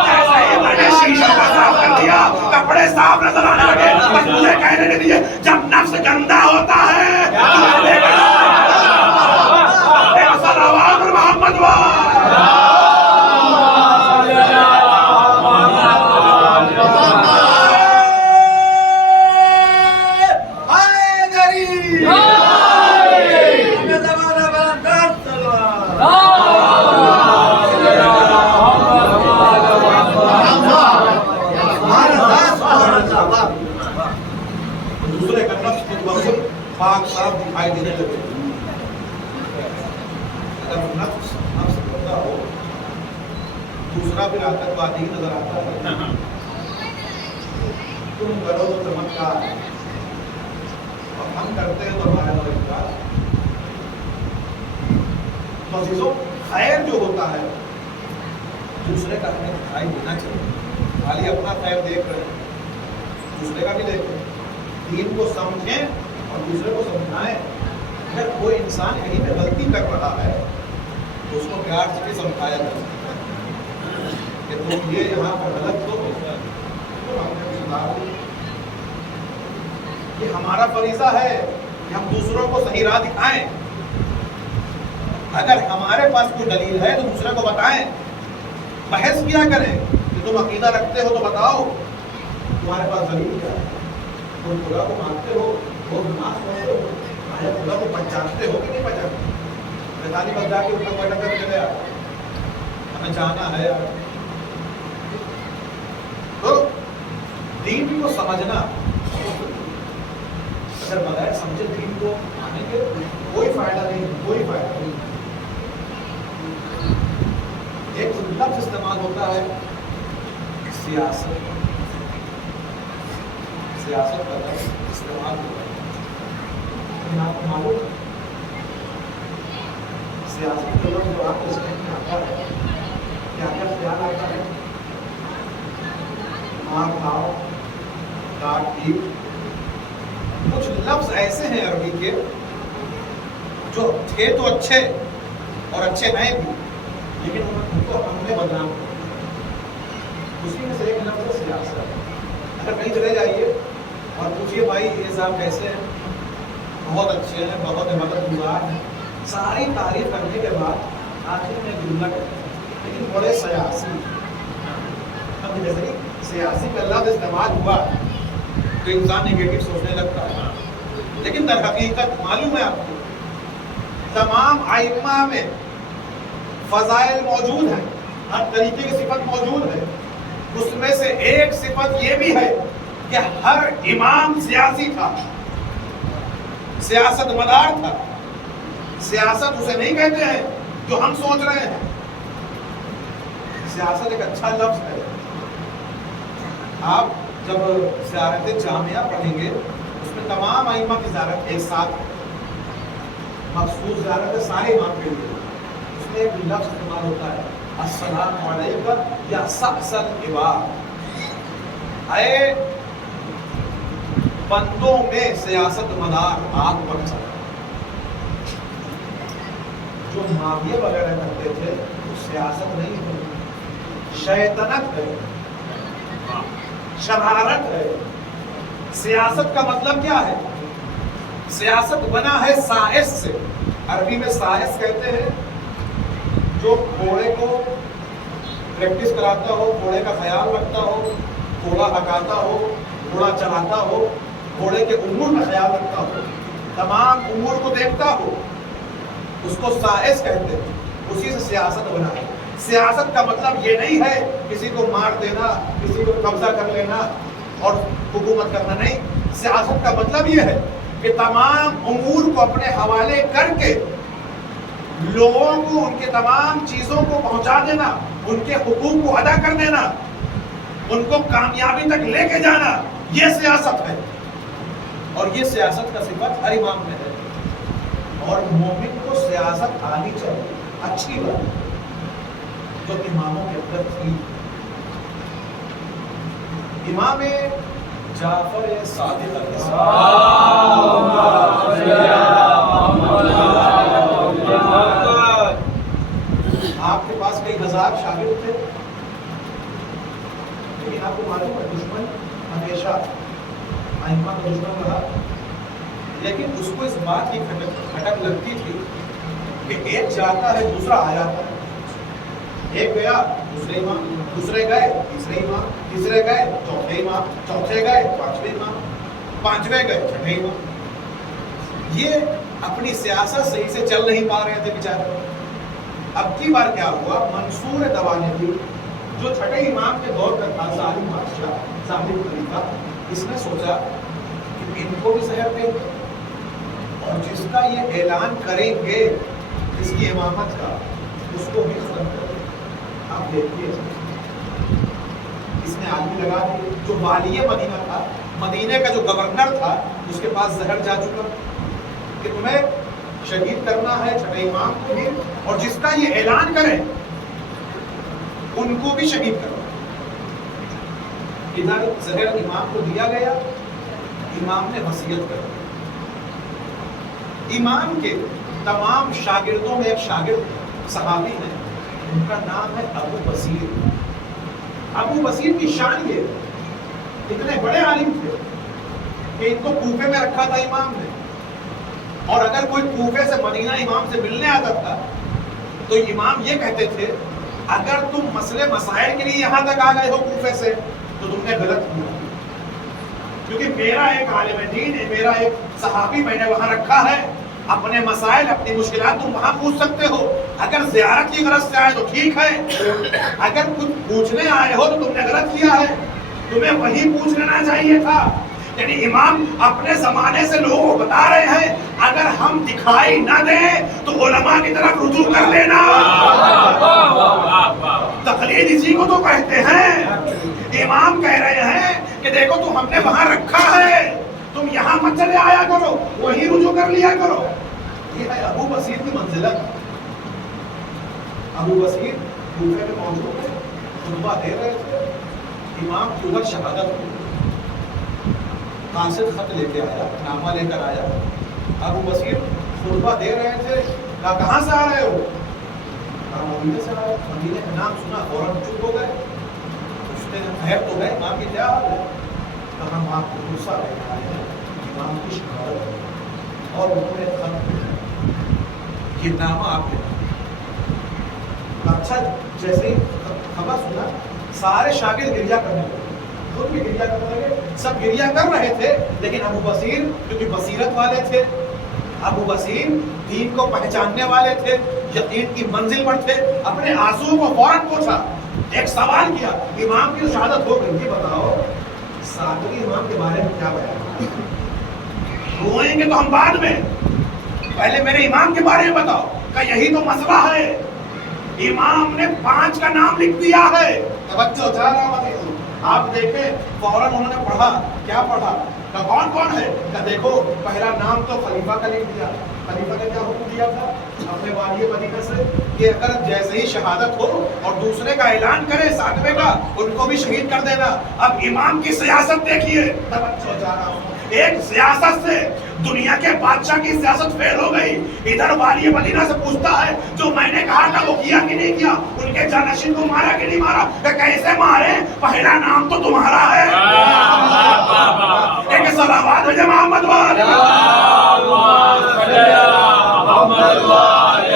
जैसे ही मैंने शीशों को साफ कर दिया कपड़े साफ नजर आने लगे। बस मुझे कहने के लिए जब नफ्स गंदा होता है मोहम्मद दूसरे का नफ्स पाक साफ दिखाई देने लगे। अगर नफ्स गंदा हो, दूसरा फिर आतंकवादी नजर आता है। तुम करो तो चमत्कार और हम करते हैं तो हमारा चमत्कार। तो अजीजों, खैर जो होता है दूसरे का हमें दिखाई देना चाहिए। खाली अपना खैर देख रहे हैं, दूसरे का भी देखें, दीन को समझें और दूसरे को समझाएं। अगर कोई इंसान यहीं पे गलती कर रहा है तो उसको प्यार से भी समझाया जा सकता है कि तुम ये यहाँ पर गलत हो तो हमने सुधार। ये हमारा फरीजा है कि हम दूसरों को सही राह दिखाएं। अगर हमारे पास कोई दलील है तो दूसरे को बताएं, बहस किया करें कि तुम अकीदा रखते हो तो बताओ तुम्हारे पास दलील क्या है, तुम खुदा को मानते हो, वो नमाज पढ़ते हो, खुदा को पहचानते हो कि नहीं पहचानते। मैदानी बस जाके ऊपर बैठा कर चले आए, हमें जाना है। तो दीन को समझना, अगर बगैर समझे दीन को मानेंगे कोई फायदा नहीं, कोई फायदा नहीं। एक लफ्ज इस्तेमाल होता है सियासत, सियासत का लफ्ज इस्तेमाल होता है। आपको मालूम सियासत का लफ्ज जो आपके जहन में आता है क्या क्या ख्याल आता है? मार खाओ, काट पीट। कुछ लफ्ज ऐसे हैं अरबी के जो थे तो अच्छे और अच्छे हैं भी, लेकिन उनको हमने बदनाम किया। उसी में से एक लफ्ज है सियासत। अगर कहीं चले जाइए और पूछिए भाई ये साहब कैसे हैं, बहुत अच्छे हैं, बहुत मददगार हैं, सारी तारीफ करने के बाद आखिर में जुमला कहते हैं लेकिन बड़े सियासी। अब जैसे ही सियासी का लफ्ज इस्तेमाल हुआ तो इंसान नेगेटिव सोचने लगता है, लेकिन दर हकीकत मालूम है आपको तमाम आइम्मा में फजाइल मौजूद है, हर तरीके की सिफत मौजूद है। उसमें से एक सिफत ये भी है कि हर इमाम सियासी था, सियासत मदार था, सियासत उसे नहीं कहते हैं जो हम सोच रहे हैं। सियासत एक अच्छा लफ्ज है। आप जब ज़ियारत जामिया पढ़ेंगे उसमें तमाम आइमा की ज़ियारत एक साथ मखसूस ज़ियारत है सारे इमाम के लिए। उसमें एक लफ्ज इस्तेमाल होता है अस्सलामु अलैका या सअसल इबाद। आए बंदों में सियासत मदार आग पर चला। जो माविया वगैरह करते थे वो सियासत नहीं है, शैतानत है, शरारत है। सियासत का मतलब क्या है? सियासत बना है साइस से। अरबी में साइस कहते हैं जो घोड़े को प्रैक्टिस कराता हो, घोड़े का ख्याल रखता हो, घोड़ा हकाता हो, घोड़ा चलाता हो, घोड़े के उमूर का ख्याल रखता हो, तमाम उमूर को देखता हो, उसको साइस कहते हैं। उसी से सियासत बना है। सियासत का मतलब ये नहीं है किसी को मार देना, किसी को कब्जा कर लेना और हुकूमत करना, नहीं। सियासत का मतलब ये है कि तमाम उमूर को अपने हवाले करके लोगों को उनके तमाम चीजों को पहुंचा देना, उनके हुकूक को अदा कर देना, उनको कामयाबी तक लेके जाना, ये सियासत है। और ये सियासत का सिफत हर इमाम में है। और मोमिन को सियासत आनी चाहिए, अच्छी बात है, जो इमामों के अंदर थी। इमाम जाफर सादिक आपके पास कई हजार शागिर्द थे, लेकिन आपको मालूम है दुश्मन हमेशा आइम्मा का दुश्मन रहा। लेकिन उसको इस बात की खटक लगती थी कि एक जाता है दूसरा आ जाता है। एक गया दूसरे इमाम, दूसरे गए तीसरे इमाम, तीसरे गए चौथे इमाम, चौथे गए पांचवें इमाम, पांचवें गए छठे इमाम। ये अपनी सियासत सही से चल नहीं पा रहे थे बेचारे। अब की बार क्या हुआ, मंसूर दवाने थी जो छठे इमाम के दौर का था, जालिम बादशाह जालिम खलीफा, इसने सोचा कि इनको भी शहर दे और जिसका ये ऐलान करेंगे इसकी इमामत का, उसको भी खत्म कर। आप देखिए इसने आदमी लगा दिए। जो वाली मदीना था, मदीने का जो गवर्नर था, उसके पास जहर जा चुका कि तुम्हें शहीद करना है छठे इमाम को भी, और जिसका ये ऐलान करे उनको भी शहीद करो। इधर जहर इमाम को दिया गया, इमाम ने वसीयत कर दी। इमाम के तमाम शागिर्दों में एक शागिर्द सहाबी है, उनका नाम है अबू बसीर। अबू बसीर की शान ये इतने बड़े आलिम थे कि इनको कूफे में रखा था इमाम ने, और अगर कोई कूफे से मदीना इमाम से मिलने आता था तो इमाम ये कहते थे, अगर तुम मसले मसाइल के लिए यहाँ तक आ गए हो कूफे से तो तुमने गलत किया, क्योंकि मेरा एक आलिम दीन है, मेरा एक सहाबी मैंने वहाँ रखा है, अपने मसाइल अपनी मुश्किलात तुम वहाँ पूछ सकते हो। अगर ज़ियारत की गरज से आए तो ठीक है, अगर कुछ पूछने आए हो तो तुमने गलत किया है, तुम्हें वही पूछ लेना चाहिए था। यानी इमाम अपने जमाने से लोगों को बता रहे हैं, अगर हम दिखाई ना दें तो उलमा की तरफ रुजू कर लेना। तकलीद इसी को तो कहते हैं। इमाम कह रहे हैं कि देखो तो हमने वहां रखा है, तुम यहाँ मत चले आया करो, वही रुजू कर लिया करो। ये है अबू बसीर की मंजिलत। अबू बसीर कूफे में मौजूद थे, खुतबा दे रहे थे, इमाम की उधर शहादत हुई। कासिद खत लेके आया, नामा लेकर आया। अबू बसीर खुतबा दे रहे थे, कहाँ से आ रहे हो? मदीने से आ रहे। मदीने का नाम सुना, फौरन चुप हो गए। उसने खैर तो है, इमाम की क्या हाल है? कहा हम आपको गुस्सा लेकर आए हैं, इमाम की शहादत है और उन्होंने खत भेजा, ये नामा आपके। अच्छा, जैसे ही खबर सुना सारे शागिर्द गिरिया करने लगे, खुद भी गिरिया करने लगे, सब गिरिया कर रहे थे। लेकिन अबू बसीर क्योंकि बसीरत वाले थे, अबू बसीर दीन को पहचानने वाले थे, यकीन की मंजिल पर थे, अपने आंसुओं को फौरन पोंछा, एक सवाल किया, इमाम की शहादत हो गई, ये बताओ सादगी इमाम के बारे में क्या बयान? रोएंगे तो हम बाद में, पहले मेरे इमाम के बारे में बताओ। क्या यही तो मसला है? इमाम ने 5 का नाम लिख दिया है। तवज्जो ज़रा मत, आप देखें फौरन उन्होंने पढ़ा, क्या पढ़ा? का कौन कौन है? का देखो पहला नाम तो खलीफा का लिख दिया। खलीफा ने क्या हुक्म दिया था अपने वाली मदीना से कि अगर जैसे ही शहादत हो और दूसरे का ऐलान करे 7वें का, उनको भी शहीद कर देना। अब इमाम की सियासत देखिए, तवज्जो जा रहा हूँ, एक सियासत से दुनिया के बादशाह की सियासत फेल हो गई। इधर वाली मदीना से पूछता है जो मैंने कहा था वो किया कि नहीं किया, उनके जानशीन को मारा कि नहीं मारा? कैसे मारे? पहला नाम तो तुम्हारा है। एक सलावत भेजे मोहम्मद वाले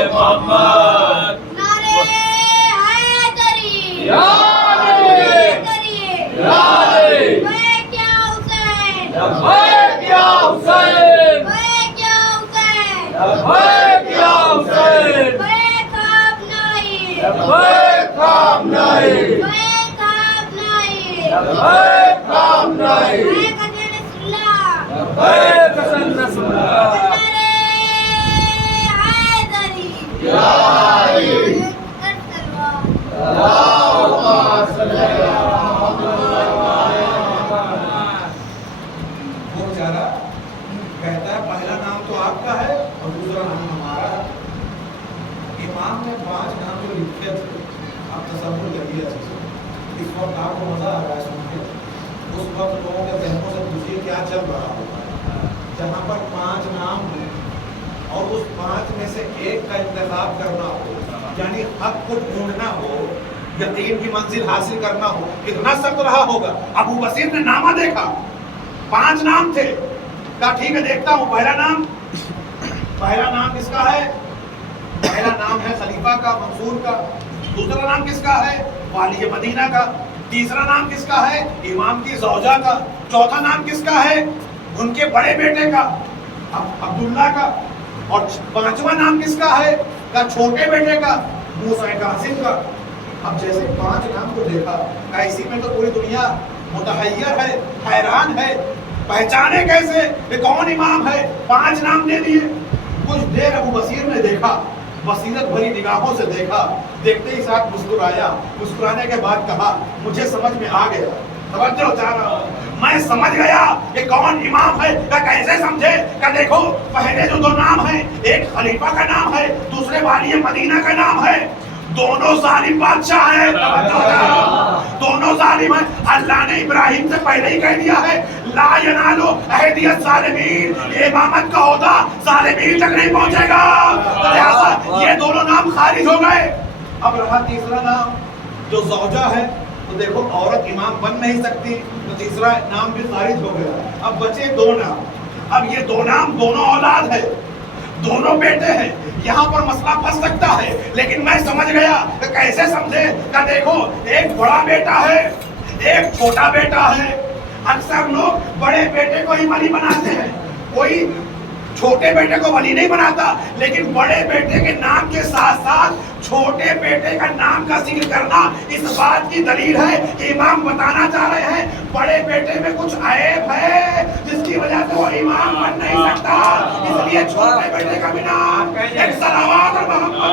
मोहम्मद। नारे हैदरी, वो बेचारा कहता है पहला नाम तो आपका है और दूसरा नाम हमारा है। इमाम ने 5 नाम जो लिखे थे, आप तसव्वुर करिए अच्छे से। इस वक्त आपको मजा आ रहा है सुन के, उस वक्त लोगों के जहनों से पूछिए क्या चल रहा होगा। जहाँ पर 5 नाम हो और उस 5 में से एक का इंतखाब करना हो, यानी हक को ढूंढना हो, यकीन की मंजिल हासिल करना हो, कितना सख्त रहा होगा। अबू बसीर ने नामा देखा, 5 नाम थे, कहा ठीक है देखता हूँ। पहला नाम किसका है? पहला नाम है खलीफा का, मंसूर का। दूसरा नाम किसका है? वाली मदीना का। तीसरा नाम किसका है? इमाम की ज़ौजा का। चौथा नाम किसका है? उनके बड़े बेटे का, अब्दुल्ला का। और 5वां नाम किसका है? का छोटे बेटे का, मूसा कासिम का। अब जैसे 5 नाम को देखा, इसी में तो पूरी दुनिया मुतहय्यर है, हैरान है, पहचाने कैसे ये कौन इमाम है? 5 नाम दे दिए। कुछ देर अबू बसीर ने देखा, बसीरत भरी निगाहों से देखा, देखते ही साथ मुस्कुराया। मुस्कुराने के बाद कहा मुझे समझ में आ गया। तवज्जो चाह रहा हूं, मैं समझ गया ये कौन इमाम है। क्या कैसे समझे? क्या देखो पहले जो 2 नाम है, एक खलीफा का नाम है, दूसरे वाली मदीना का नाम है। दोनों जालिम बादशाह हैं। दोनों जालिम हैं। अल्लाह ने इब्राहिम से पहले ही कह दिया है ला यनालु अहदियत ज़ालिमीन, इमामत का ओहदा ज़ालिमीन तक नहीं पहुंचेगा। लिहाजा ये दोनों नाम खारिज हो गए। अब रहा तीसरा नाम जो ज़ौजा है, तो देखो औरत इमाम बन नहीं सकती, तो तीसरा नाम भी खारिज हो गया। अब बचे 2 नाम। अब ये 2 नाम दोनों औलाद है, दोनों बेटे हैं। यहाँ पर मसला फंस सकता है, लेकिन मैं समझ गया। कैसे समझे? का देखो एक बड़ा बेटा है, एक छोटा बेटा है। अक्सर लोग बड़े बेटे को ही वली बनाते हैं, कोई छोटे बेटे को वली नहीं बनाता। लेकिन बड़े बेटे के नाम के साथ साथ छोटे बेटे का नाम का जिक्र करना इस बात की दलील है कि इमाम बताना चाह रहे हैं बड़े बेटे में कुछ ऐब है जिसकी वजह से वो इमाम बन नहीं सकता, इसलिए छोटे बेटे का भी नाम एक सलावत और मोहम्मद।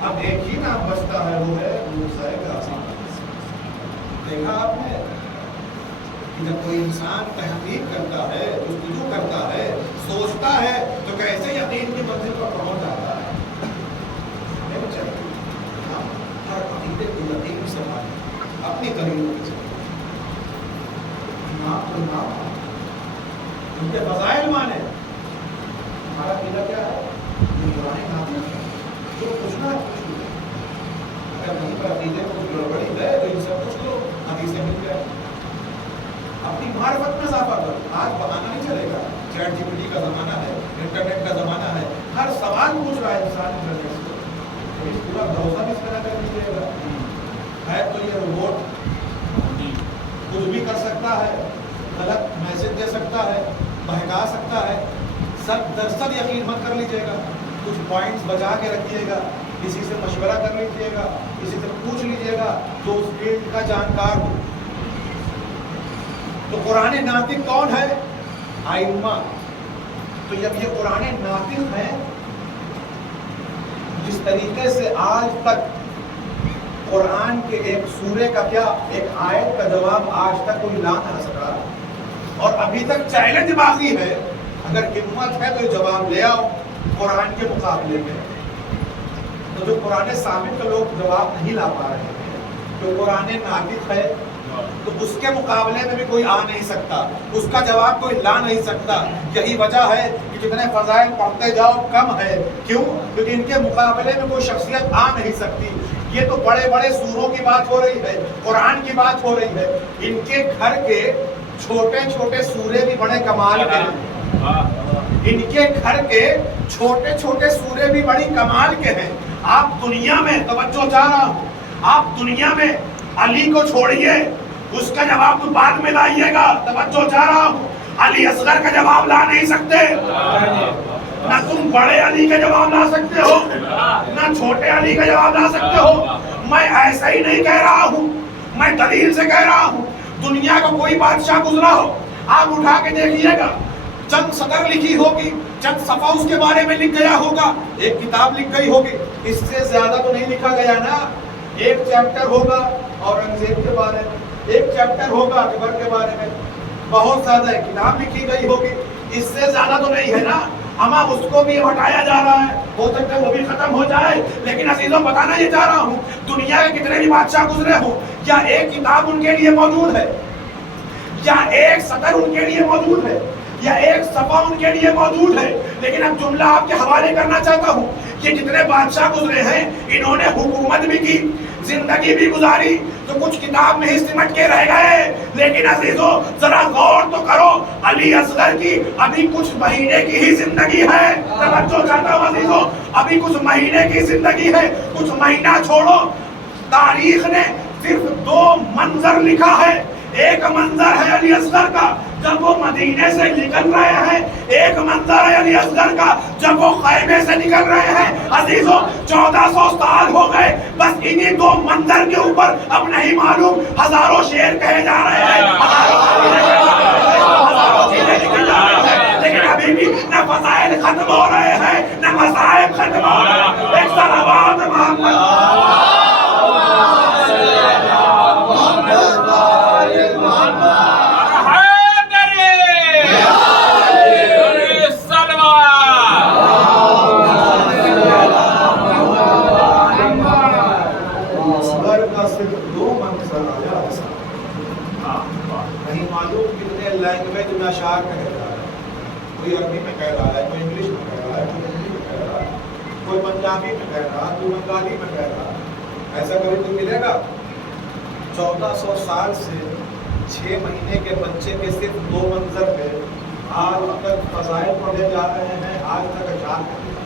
अब एक ही नाम बचता है, वो है मूसा कासिम। देखा आपने कि जब कोई इंसान तहकीक करता है, गुफ्तगू करता है, सोचता है, तो कैसे यकीन की मंजिल पर पहुंच जाता है। नहीं चाहिए हम हर अकीदे को यकीन से माने, अपनी दलीलों के साथ नाम तो नाम उनके फज़ाइल माने। हमारा अकीदा क्या है? ये पुराने नाम जो पूछना है पूछ लो, अगर नहीं पर अकीदे को गड़बड़ी है तो इनसे पूछ लो, हदीसें मिल जाए। अपनी मार्फत में इजाफा करो। आज बहाना नहीं चलेगा, चैट जीपीटी का ज़माना है, इंटरनेट का ज़माना है, हर सवाल पूछ रहा है इंसान इंटरनेट से, लेकिन पूरा भरोसा भी इस तरह कर लीजिएगा है तो ये रोबोट कुछ भी कर सकता है, गलत मैसेज दे सकता है, बहका सकता है। सब दरअसल यकीन मत कर लीजिएगा, कुछ पॉइंट्स बचा के रखिएगा, किसी से मशवरा कर लीजिएगा, किसी से पूछ लीजिएगा जो उस फील्ड का जानकार हो। तो कुरान नातिक कौन है? आइम्मा। तो जब ये कुरान नातिक है, जिस तरीके से आज तक कुरान के एक सूरे का क्या, एक आयत का जवाब आज तक कोई ला ना सका, और अभी तक चैलेंज बाकी है, अगर हिम्मत है तो ये जवाब ले आओ कुरान के मुकाबले में। तो जो कुरान साबित के लोग जवाब नहीं ला पा रहे हैं, जो कुरान नातिक है, तो उसके मुकाबले में भी कोई आ नहीं सकता, उसका जवाब कोई ला नहीं सकता। यही वजह है कि जितने फजाइल पढ़ते जाओ कम है। क्यों? क्योंकि इनके मुकाबले में कोई शख्सियत आ नहीं सकती। ये तो बड़े बड़े सूरों की बात हो रही है, कुरान की बात हो रही है। इनके घर के छोटे छोटे सूरे भी बड़े कमाल के हैं। इनके घर के छोटे छोटे सूरे भी बड़ी कमाल के हैं। आप दुनिया में, तवज्जो चाह रहा हूँ, आप दुनिया में अली को छोड़िए, उसका जवाब तो बाद में लाइएगा, तवज्जो चाह रहा हूँ। अली असगर का जवाब ला नहीं सकते, ना तुम बड़े अली का जवाब ला सकते हो, ना छोटे अली का जवाब ला सकते हो। मैं ऐसा ही नहीं कह रहा हूँ, मैं दलील से कह रहा हूँ। दुनिया का कोई बादशाह गुजरा हो, आप उठा के देखिएगा, चंद सतर लिखी होगी, चंद सफा उसके बारे में लिख गया होगा, एक किताब लिख गई होगी, इससे ज्यादा तो नहीं लिखा गया ना। एक चैप्टर होगा औरंगजेब के बारे में, एक चैप्टर होगा अकबर के बारे में, बहुत ज्यादा किताब लिखी गई होगी, इससे ज्यादा तो नहीं है ना। अमा उसको भी हटाया जा रहा है, हो सकता है वो भी खत्म हो जाए। लेकिन अजीजों, बताना ये चाह रहा हूँ, दुनिया के कितने भी बादशाह गुजरे हो, क्या एक किताब उनके लिए मौजूद है, या एक सतर उनके लिए मौजूद है, या एक सफा उनके लिए मौजूद है। लेकिन अब जुमला आपके हवाले करना चाहता हूँ कि जितने बादशाह गुजरे हैं, इन्होंने हुकूमत भी की, जिंदगी भी गुजारी, तो कुछ किताब में ही सिमट के रह गए। लेकिन अजीजों, जरा गौर तो करो, अली असगर की अभी कुछ महीने की ही जिंदगी है। तवज्जो चाहता हूं अजीजों, अभी कुछ महीने की जिंदगी है। कुछ महीना छोड़ो, तारीख ने सिर्फ 2 मंजर लिखा है। एक मंजर है अली असगर का जब वो मदीने से निकल रहे हैं, एक मंजर है अली असगर का जब वो खैमे से निकल रहे हैं। अजीजों, 1400 साल हो गए, बस इन्हीं 2 मंजर के ऊपर अब नहीं मालूम हजारों शेर कहे जा रहे हैं, हजारों चीजें लिखी जा रही हैं। लेकिन अभी भी न फसाइल खत्म हो रहे हैं, न मसाइब खत्म हो रहे हैं। एक सलावत मोहम्मद लैंग्वेज में अशार कह रहा है, कोई अरबी में कह रहा है, कोई इंग्लिश में कह रहा है, कोई हिंदी में कह रहा है, कोई पंजाबी में कह रहा है, कोई बंगाली में कह रहा है। ऐसा कभी तो मिलेगा? 1400 साल से 6 महीने के बच्चे के सिर्फ 2 मंजर पे आज तक फजाइल पढ़े जा रहे हैं, आज तक अशार कहे जा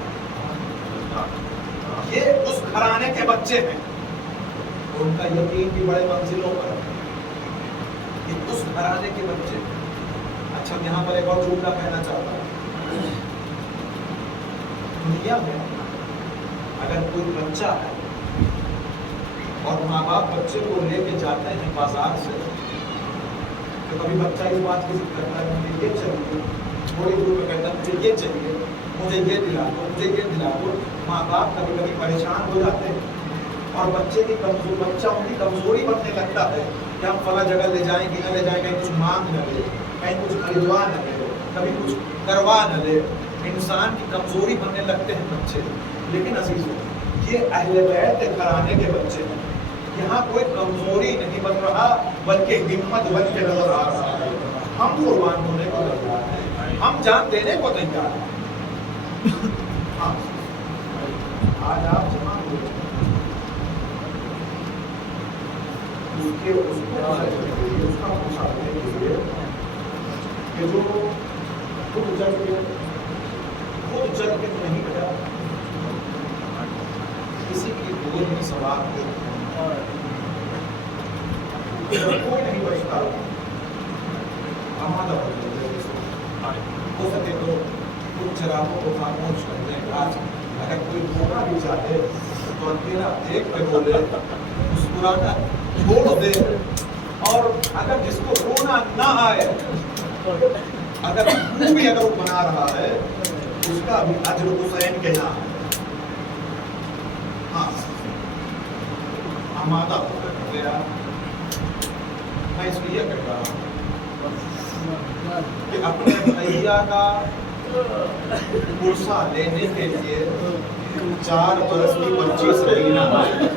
रहे हैं। ये उस घराने के बच्चे हैं, उनका यकीन भी बड़े मंजिलों पर है। ये उस घराने के बच्चे। अच्छा, यहाँ पर एक और जुमला कहना चाहता हूँ। दुनिया में अगर कोई बच्चा है और माँ बाप बच्चे को लेके जाते हैं बाजार से, तो कभी बच्चा इस बात की जिद करता है मुझे ये चाहिए, थोड़ी दूर में कहता है मुझे ये चाहिए, मुझे ये दिला दो, मुझे ये दिला दो। माँ बाप कभी कभी परेशान हो जाते हैं और बच्चा उनकी कमजोरी बनने लगता है कि हम फला जगह ले जाएंगे न ले जाएंगे, कुछ मांग न ले, कहीं कुछ खरीदवा न ले, कभी कुछ करवा न ले। इंसान की कमजोरी बनने लगते हैं बच्चे। लेकिन अजीजों, ये अहले बैत घराने के बच्चे हैं, यहाँ कोई कमजोरी नहीं बन रहा, बल्कि हिम्मत बन के नजर आ रहा है। हम कुर्बान होने को तैयार हैं, हम जान देने को तैयार हैं। हाँ, आज आप जमा हो उसका मुशावरे के लिए कि जो खुद जल के नहीं गया, किसी की गोद में सवार हो, कोई नहीं बचता। हो सके तो कुछ चरागों को खामोश कर दें। आज अगर कोई बोलना भी चाहे तो अंधेरा देख के बोले, मुस्कुराना छोड़ दे, اور اگر جس کو رونا نہ آئے، اگر منہ بھی اگر وہ بنا رہا ہے، اس کا بھی اجر حسین کے یہاں ہے۔ ہاں آمادہ ہو کر میرا، میں اس لیے کہہ رہا ہوں کہ اپنے بھیا کا پرسہ لینے کے لیے 4 برس کی 25 مہینہ ہے۔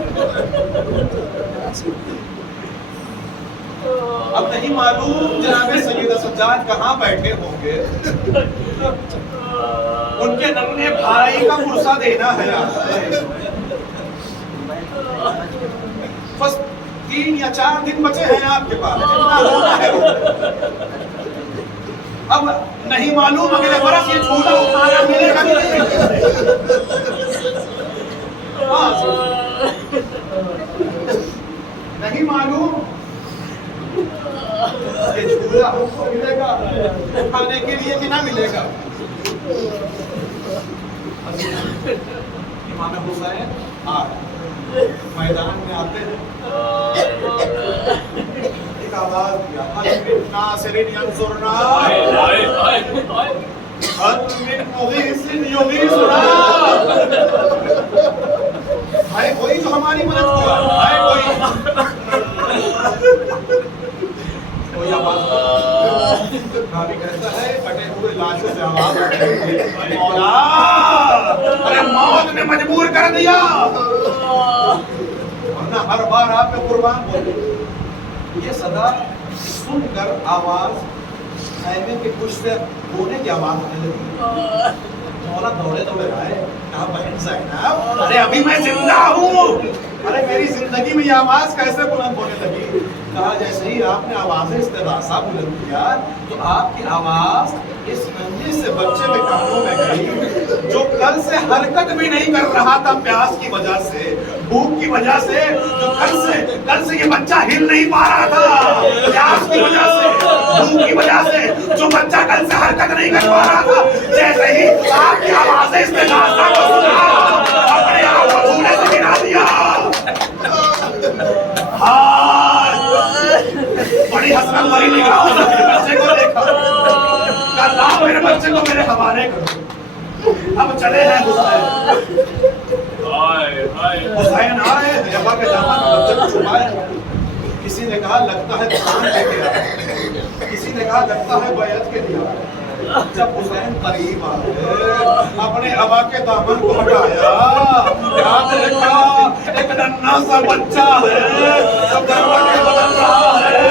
اب نہیں معلوم جناب سیدہ سجاد کہاں بیٹھے ہوں گے، ان کے ننھے بھائی کا پرسہ دینا ہے آپ نے۔ بس 3 یا 4 دن بچے ہیں آپ کے پاس، جتنا ہونا ہے وہ۔ اب نہیں معلوم اگلے برس یہ جھولا اٹھانا ملے گا کہ نہیں۔ نہیں معلوم یہ جھولا ہم کو ملے گا اٹھانے کے لیے کہ نہ ملے گا۔ امام حسین میدان میں آتے ہیں، ایک آواز دیا، حل من ناصر ینصرنا، حل من مغیث یغیثنا، ہے کوئی جو ہماری مدد کیا، ہے کوئی آواز بھابی کہتا ہے کٹے ہوئے لاشوں سے آواز مولا، ارے موت نے مجبور کر دیا، ورنہ ہر بار آپ میں قربان بولے۔ یہ صدا سن کر آواز خیمے کے کچھ سے رونے کی آواز آنے لگی۔ مولا دوڑے دوڑے آئے، کہا بہن زینب، ارے ابھی میں زندہ ہوں، ارے میری زندگی میں یہ آواز کیسے بلند ہونے لگی؟ کہا جیسے ہی آپ نے آواز استغاثہ بلند کیا تو آپ کی آواز اس ننھے سے بچے کے کانوں میں گئی، جو کل سے حرکت بھی نہیں کر رہا تھا پیاس کی وجہ سے، بھوک کی وجہ سے، جو کل سے یہ بچہ ہل نہیں پا رہا تھا پیاس کی وجہ سے، بھوک کی وجہ سے، جو بچہ کل سے حرکت نہیں کر پا رہا تھا، جیسے ہی آپ کی آواز استغاثہ کو سنا اپنے آپ کو جھولے سے گرا دیا۔ بڑی حسرت بھری نگاہوں سے میرے بچے کو دیکھا، اللہ میرے بچے کو میرے حوالے کرو۔ اب چلے ہیں حسین حسین آ رہے ہیں، ابا کے دامن میں بچے کو چھپائے۔ کسی نے کہا لگتا ہے قرآن لے کے آئے، کسی نے کہا لگتا ہے بیعت کے لیے آئے۔ جب حسین قریب آئے اپنے ابا کے دامن کو ہٹایا، یاد رکھا ایک ننھا سا بچہ ہے جو دروازے بدل رہا ہے۔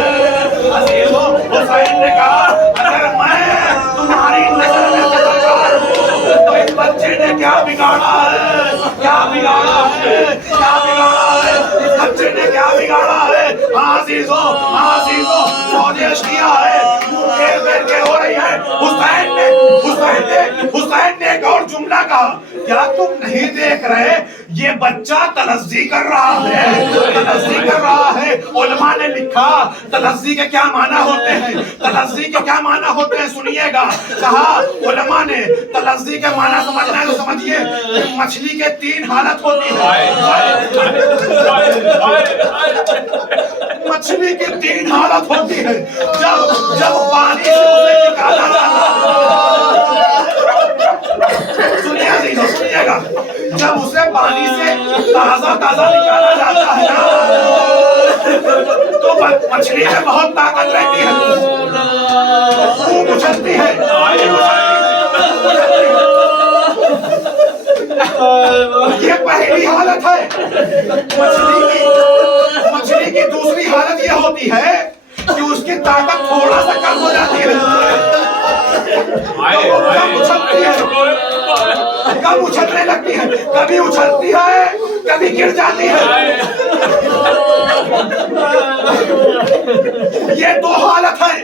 عزیزوں حسین نے کہا اگر میں تمہاری نظر میں قدردار ہوں تو اس بچے نے کیا بگاڑا ہے، کیا بگاڑا ہے، کیا بگاڑا ہے، اس بچے نے کیا بگاڑا ہے۔ ہاں عزیزوں فوج اشقیاء ہے، پھیر کے ہو رہی ہے۔ حسین نے ایک اور جملہ کہا، کیا تم نہیں دیکھ رہے یہ بچہ تلذی کر رہا ہے، تلذی کر رہا ہے۔ علماء نے لکھا تلذی کے کیا معنی ہوتے ہیں، تلذی کے کیا معنی ہوتے ہیں سنیے گا۔ کہا علماء نے تلذی کے معنی سمجھنا ہے تو سمجھیے کہ مچھلی کے 3 حالت ہوتی ہے، مچھلی کی 3 حالت ہوتی ہے۔ جب پانی سے اسے نکالا جاتا ہے، سنیے گا، جب اسے پانی سے تازہ نکالا جاتا ہے نا تو مچھلی میں بہت طاقت رہتی ہے، خوب اچھلتی ہے۔ یہ پہلی حالت ہے۔ مچھلی کی دوسری حالت یہ ہوتی ہے کہ اس کی طاقت تھوڑا سا کم ہو جاتی ہے، کم اچھلنے لگتی ہے، کبھی اچھلتی ہے کبھی گر جاتی ہے۔ یہ 2 حالت ہے۔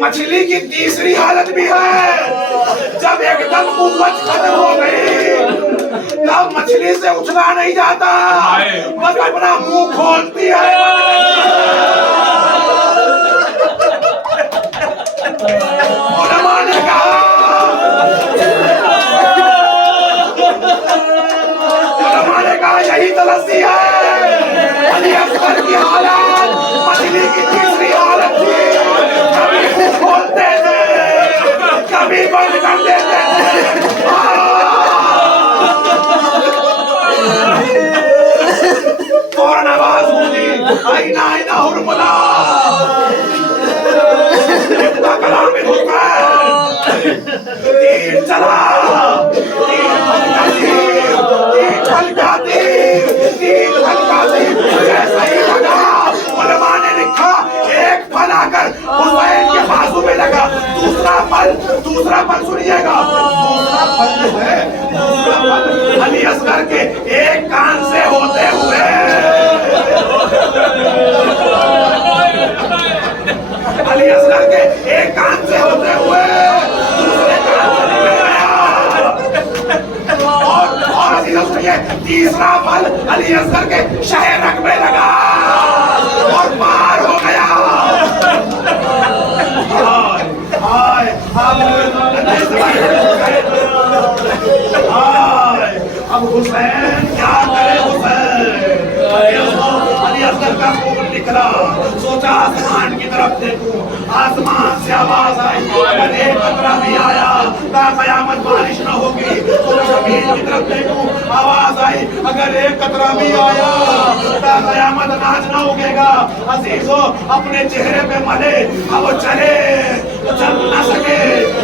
مچھلی کی تیسری حالت بھی ہے، جب ایک دم قوت ختم ہو گئی تب مچھلی سے اچھلا نہیں جاتا، بس اپنا منہ کھولتی ہے۔ علماء نے کہا یہی تلذی ہے، علی اصغر کی حالت، مچھلی کی تیسری حالت۔ हुरमुला कलाम तीर चला जैसा ही लगा उलमा ने लिखा एक फल आकर हुसैन के बाजू में लगा, दूसरा फल सुनिएगा, दूसरा फल जो है, दूसरा फल अली असगर के एक कान से होते हुए अली असगर के एक कान से होते हुए दूसरे कान से निकल गया। और अजीजों सुनिए, तीसरा फल अली असगर के शहर रग में लगा और पार हो गया। हाय अब हुसैन क्या करे? हुसैन अली असगर का खून निकला, सोचा आसमान की तरफ देखूं, आसमान से आवाज आई, अगर एक कतरा भी आया ता कयामत बारिश न होगी। तो जमीन की तरफ देखूं, आवाज आई, अगर एक कतरा भी आया ता कयामत नाच न उगेगा। अजीजों अपने चेहरे पे मले, अब चले चल न सके,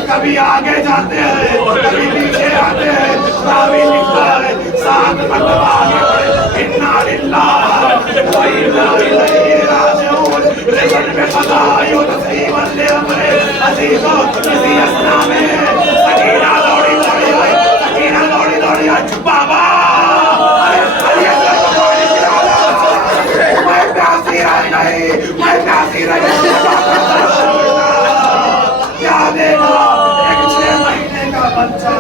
कभी आगे जाते हैं कभी पीछे आते हैं। रावी लिखता है 7 मरतबा आगे बढ़े, इन्ना लिल्लाह व इन्ना इलैहि राजिऊन, रिज़न में क़ज़ाई व तस्लीमन ले अमरे। अज़ीज़ों इसी असना में सकीना दौड़ी दौड़ी आई, बाबा अली असगर को पानी पिला दो, मैं प्यासी रह गई, क्या देखा? एक 6 महीने का बच्चा।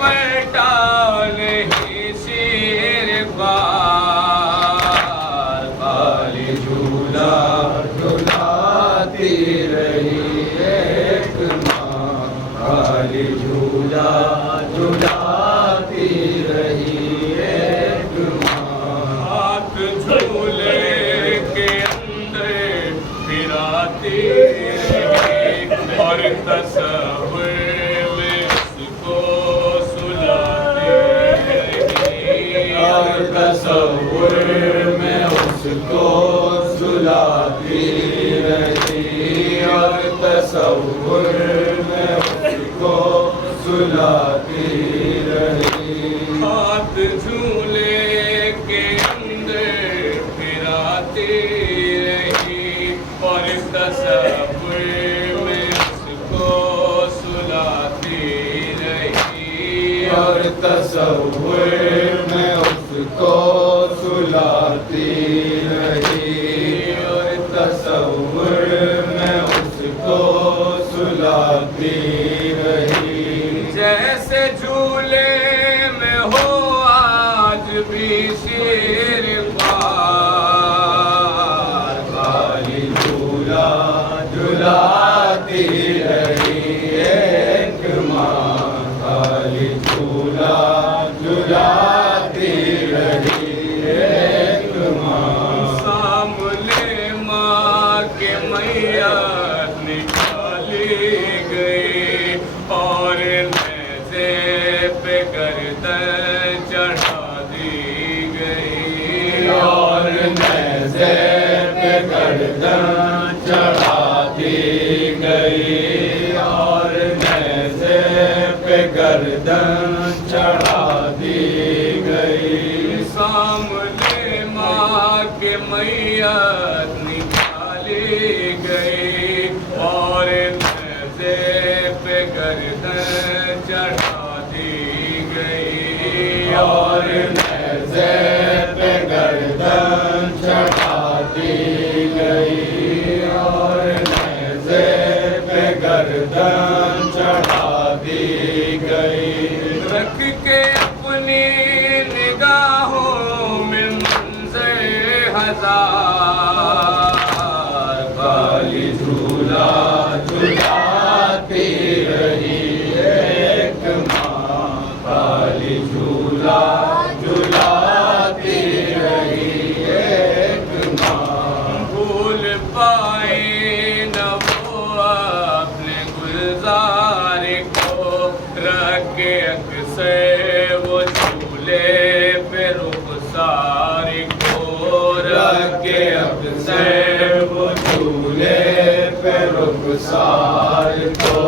पलटा नहीं शेर बार, खाली झूला झुलाती रही एक माँ, खाली झूला झुलाती रही एक माँ। हाथ झूले के अंदर फिराती रही और तस्वीर में उसको सुलाती रही, और तस्वीर में उसको सुलाती रही, और तस्वीर में उसको सुलाती रही। हाथ झूले के अंदर फिराती रही और तस्वीर में उसको सुलाती रही, और तस्वीर में उसको सुलाती रही, और तस्वीर में उसको सुलाती रही। जैसे झूले में हो आज भी शेर बार, खाली झूला झुलाती रही एक माँ, खाली झूला झुलाती रही एक माँ। सामने माँ के मैया निकाली गई और नेज़े पे गर्दन चढ़ा दी गई, और नेज़े पे गर्दन चढ़ा दी गई, और नेज़े पे गर्दन चढ़ा दी गई। सामने माँ के मैया निकाली गई और नेज़े पे गर्दन चढ़ा दी गई, और नेज़े पे गर्दन चढ़ा दी गई, और नेज़े पे गर्दन चढ़ा दी गई। रख के अपनी निगाहों में मंज़र हजार, खाली झूला झुलाती रही एक माँ, खाली झूला झुलाती रही एक माँ। भूल पाए न वो अपने गुलजार को, रख के अक्सर वो झूले पे रुखसार को, रख के अक्सर वो झूले पे रुखसार को,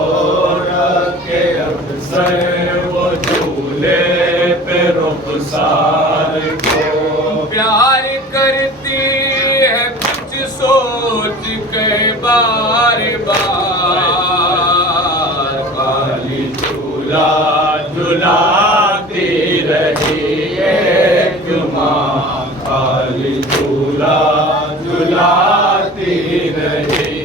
रख के अक्सर वो झूले पे रुखसार को। प्यार करती है कुछ सोच के बार बार, खाली झूला झुलाती रही एक माँ, खाली झूला झुलाती रही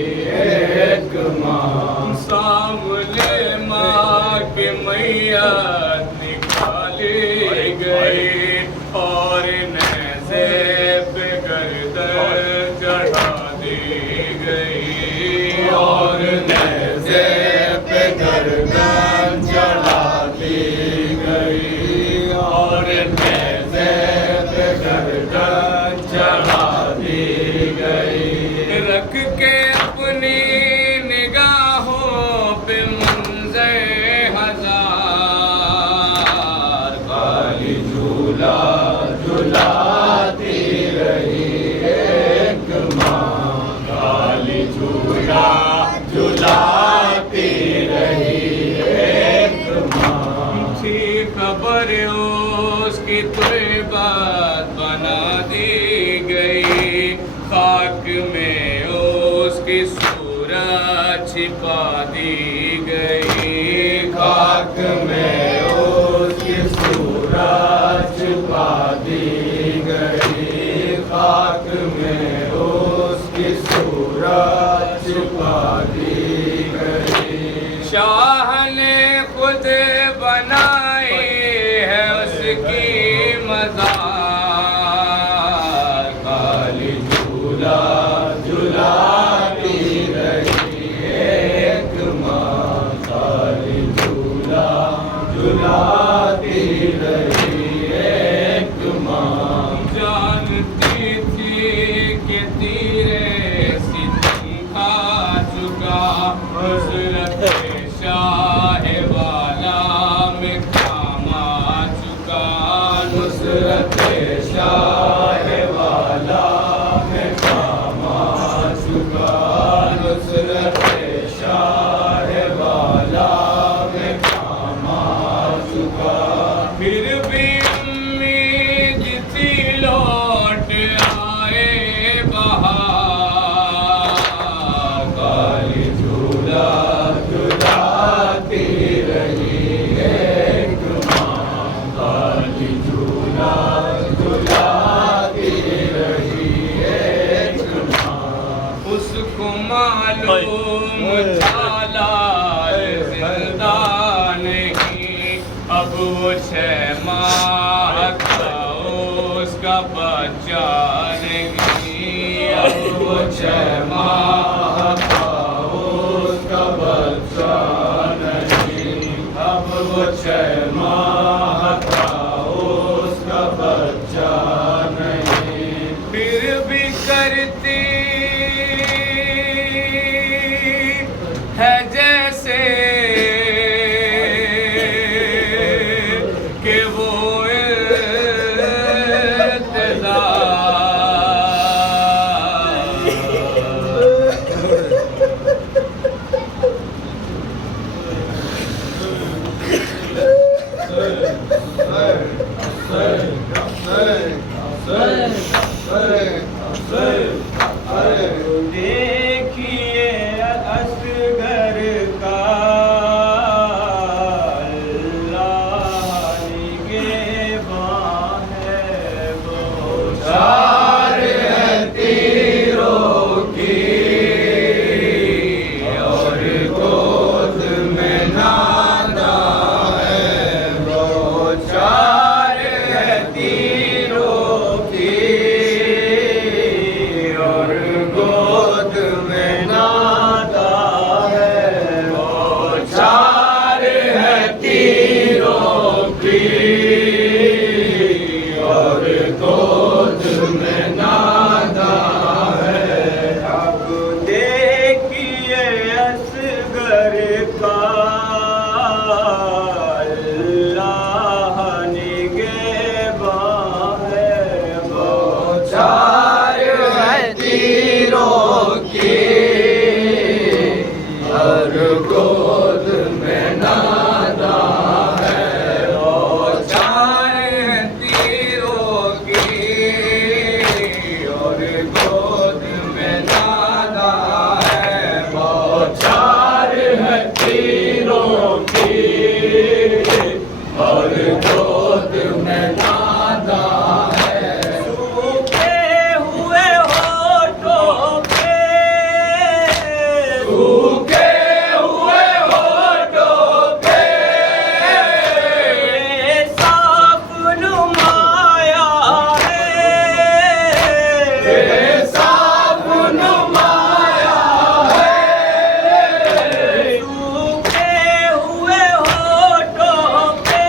एक माँ। सामने माँ के मैया निकाली गई और नेज़े पे गर्दन चढ़ा दी गई, और नेज़े पे गर्दन चढ़ा दी गई, और नेज़े पे गर्दन चढ़ा दी गई। रख के अपनी निगाहों पे मंज़र हजार, खाली झूला झुलाती रही एक माँ, खाली झूला झुलाती रही एक माँ। थी खबर उसकी तुरबात बना दी गई, खाक में उसकी सूरत छिपा दी गई, खाक में उसकी सूरत छिपा दी गई, खाक में उसकी सूरत छिपा दी गई। शाह ने खुद बनाई اب وہ 6 ماہ کا اس کا بچہ نہیں، اب وہ 6 ماہ کا اس کا بچہ نہیں، اب وہ 6 ماہ کا اس کا بچہ نہیں، پھر بھی کرتی ہے جیسے کہ وہ دیکھیے اصغر کا اللہ نگہباں ہے، وہ چار ہے تیروں کی اور گود میں نادا ہے، وہ چار ہے تیروں کی اور گود میں نادا ہے، وہ چار ہے تیروں کی اور گود میں نادا ہے، اب دیکھیے اصغر کا اللہ نگہباں ہے، وہ چار ہے تیروں کی اور گود میں نادا ہے، وہ چار ہے تیروں کی اور گود میں نادا ہے، وہ چار ہے تیروں کی اور گود میں نادا ہے، سوکھے ہوئے ہونٹوں پہ سوکھے ہوئے ہونٹوں پہ صاف نمایاں ہے، صاف نمایاں ہے، سوکھے ہوئے ہونٹوں پہ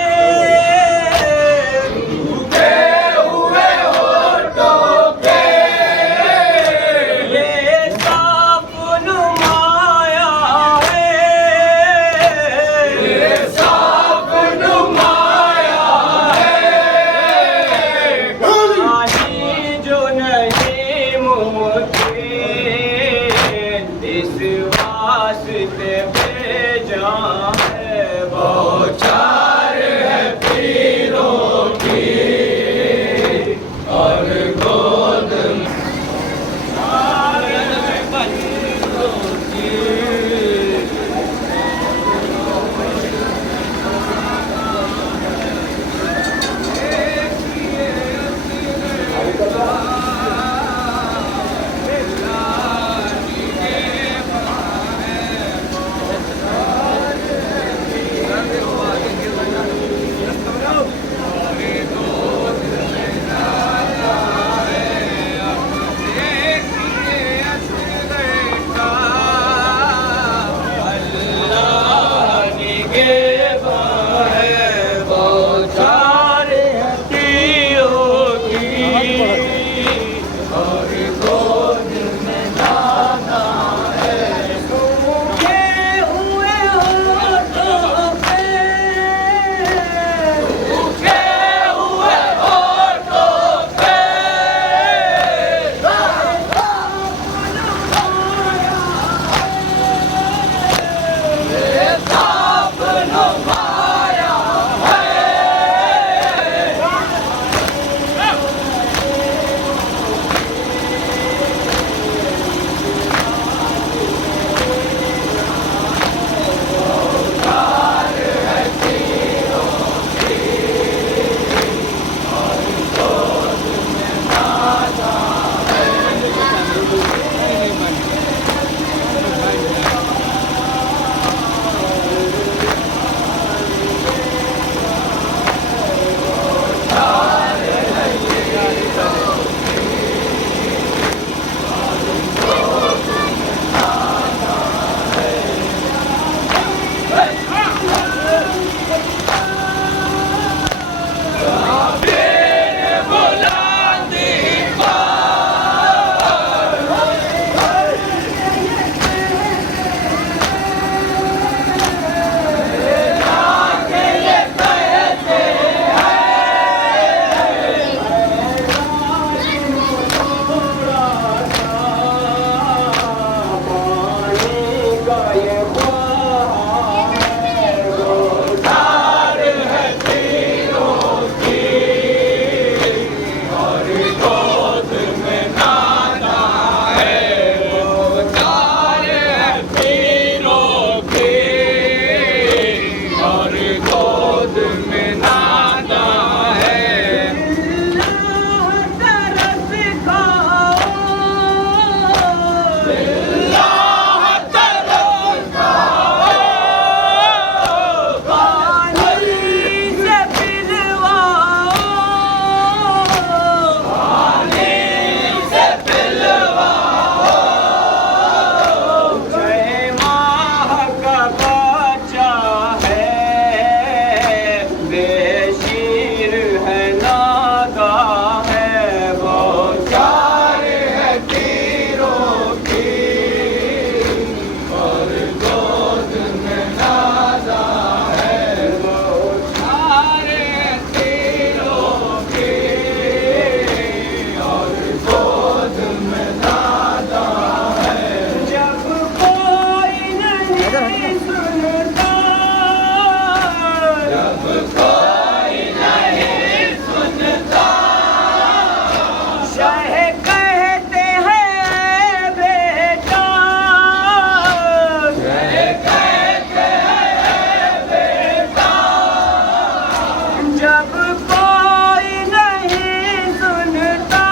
जब कोई नहीं सुनता,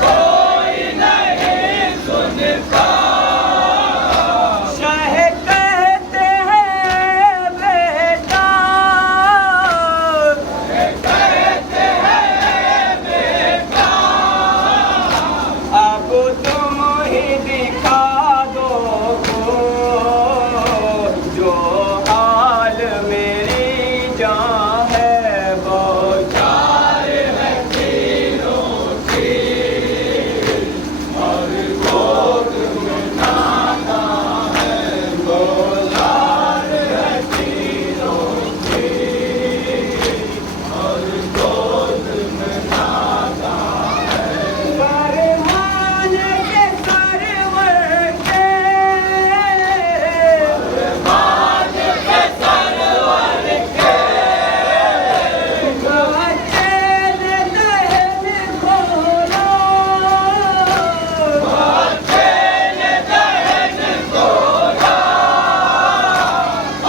कोई नहीं सुनता, शाह कहते हैं बेटा, कहते हैं बेटा, अब तुम ही दिखा दो जो हाल मेरी जान है, बौछार है तीरों की और गोद में नाना है, बौछार है तीरों की और गोद में नाना है। फरमान के सरवर के, फरमान के सरवर के, बच्चे ने दहन खोला, बच्चे ने दहन खोला,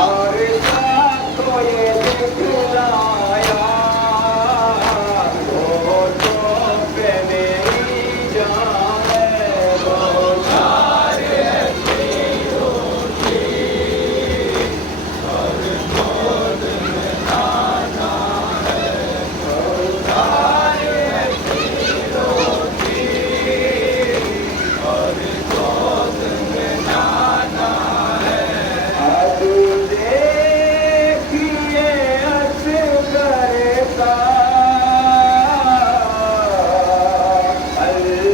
और सबको ये दिखलाया, होठों पे मेरी जान है, बौछार है तीरों की और गोद में नाना है, बौछार है तीरों की और गोद में नाना है। अब देखिए असगर का अल्लाह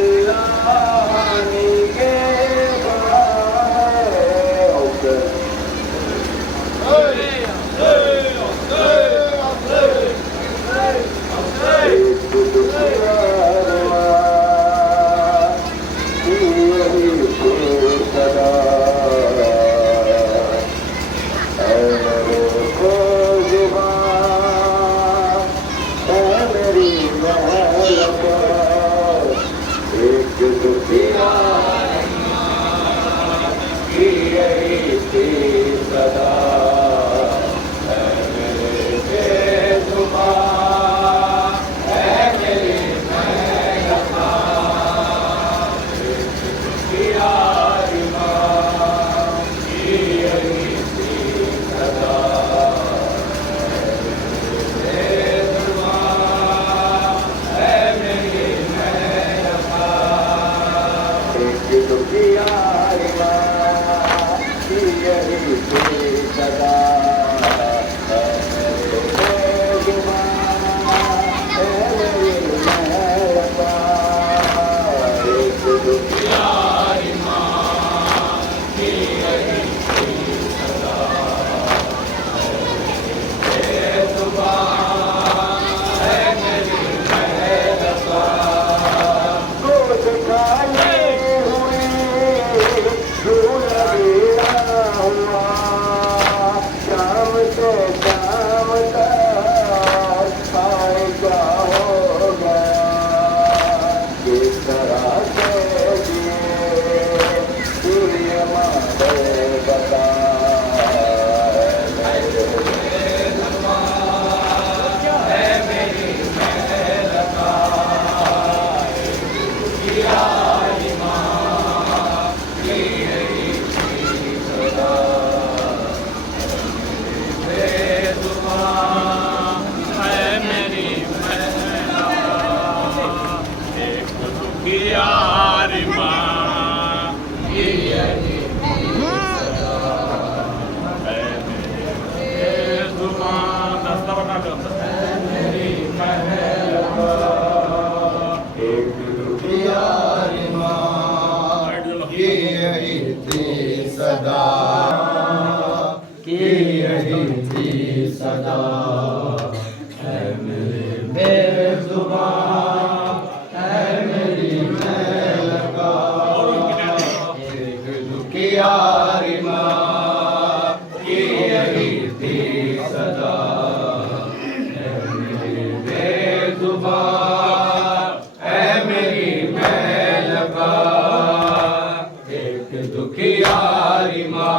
दुखियारी माँ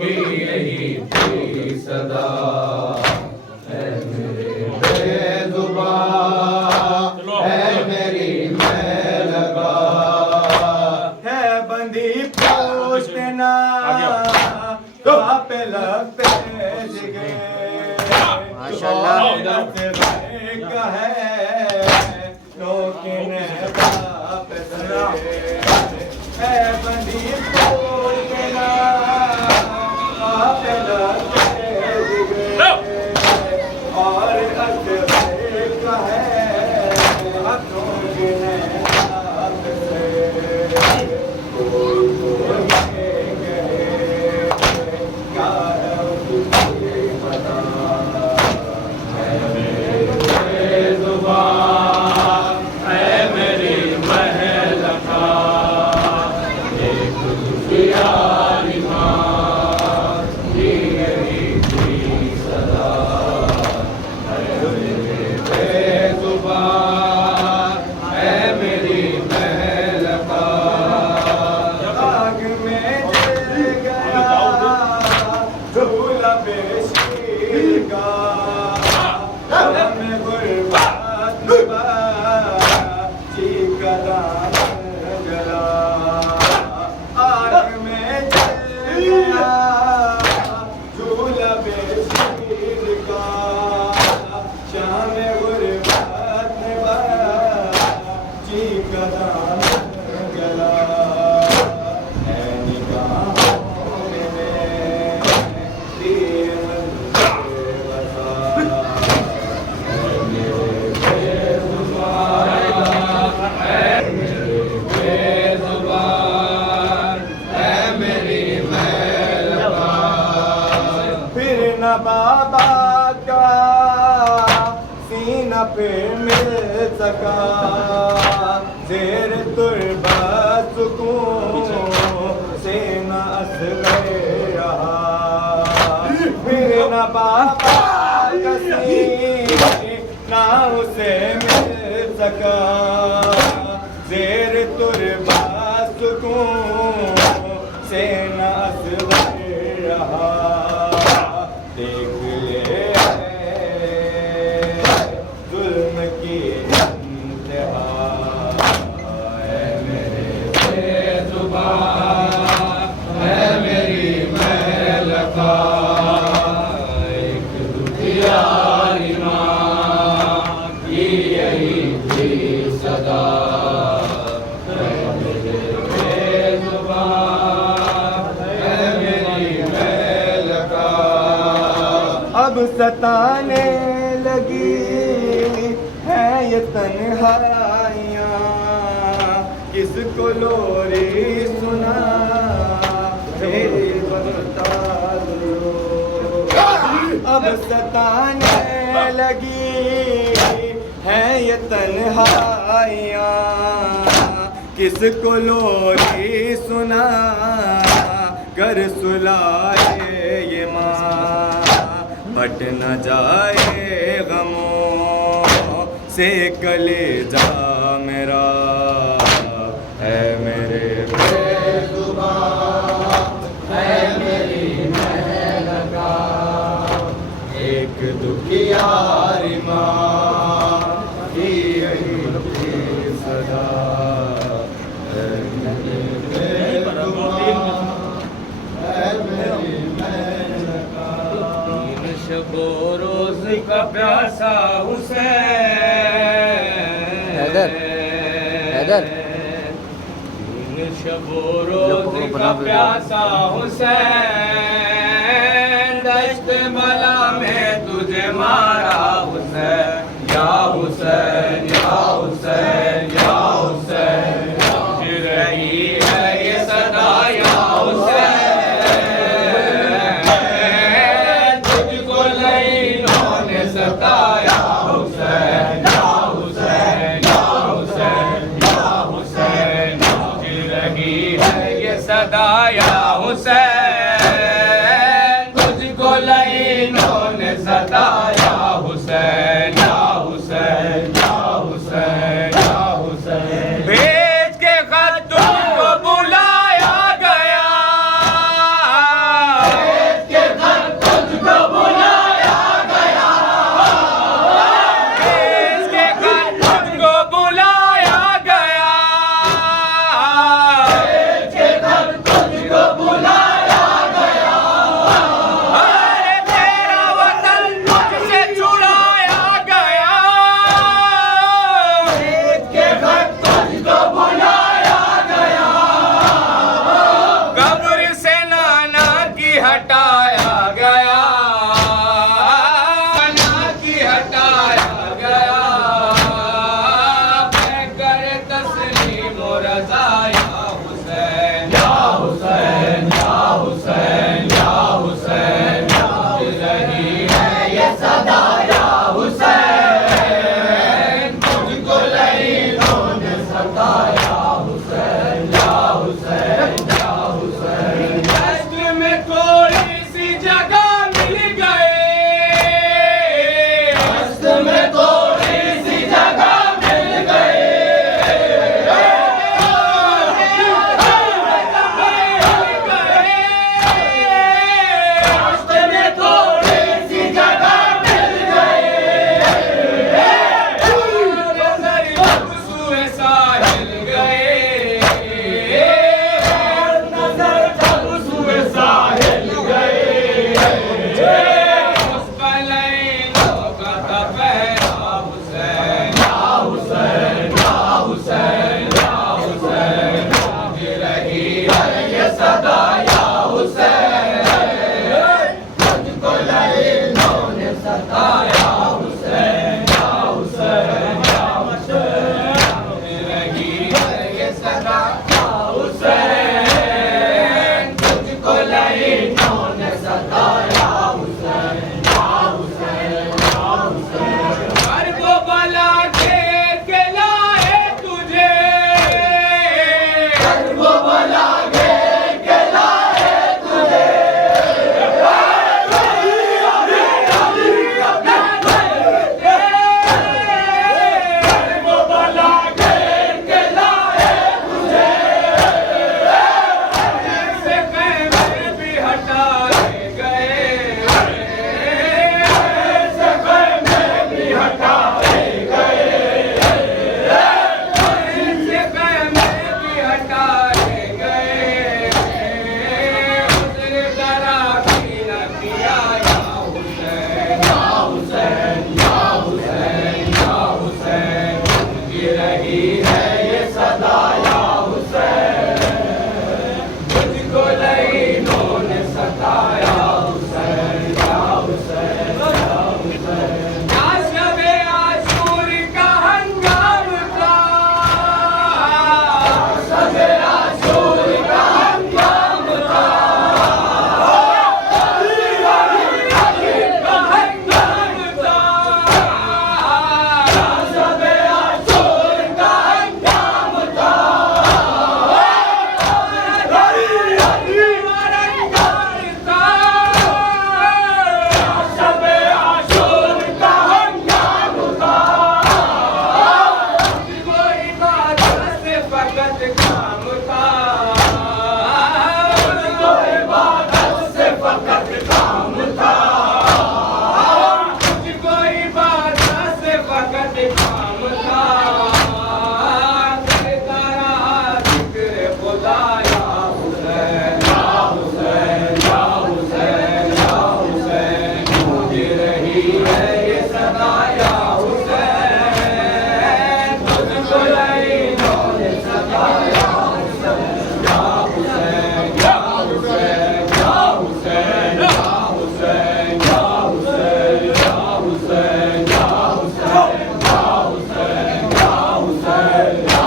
की यही थी सदा। का है लेकिन बाप से है बंदी बोल के ना आप लगे और असरे का है लेकिन बाप से कोई क्या है उसकी पता बाबा का सीना पे मिल सका जेर तुरबा सुकून से न असगर रहा फिर न बाबा का सीना उसे मिल सका जेर तुरबा सुकून से न असगर रहा देख ले जुल्म की इंतहा है मेरे बेजुबान है मेरी महल का एक दुखियारी माँ की यही थी सदा है मेरे बेजुबान है मेरी महल का अब सताने लगी है ये तन्हाइयाँ किसको लोरी सुना मेरी बता दो अब सताने लगी है ये तन्हाइयाँ किसको लोरी सुना कर सुलाए ये माँ बट न जाए गमों से कलेजा मेरा है मेरे बेजुबान है मेरी महल का एक दुखियारी माँ की यही थी सदा है मेरे बेजुबान है मेरी महल का शबो रोज का प्यासा हुसैन तीन शबो रोज का प्यासा हुसैन दश्त बला में तुझे मारा हुसैन या हुसैन या हुसैन या हुसैन फिर रही है ये सदा या हुसैन सताया हुसैन या हुसैन या हुसैन या हुसैन फिर रही है ये सदाया हुसैन तुझको लाइनों ने सताया हुसैन या हुसैन या हुसैन या हुसैन भेज के खत तुझको बुलाया गया भेज के खत तुझको बुलाया बुलाया गया अरे तेरा वतन तुझसे رہی ہے یہ صدا یا حسین تجھ کو لعینوں نے ستایا حسین یا حسین یا حسین یا حسین یا حسین یا حسین یا حسین یا حسین یا حسین یا حسین یا حسین یا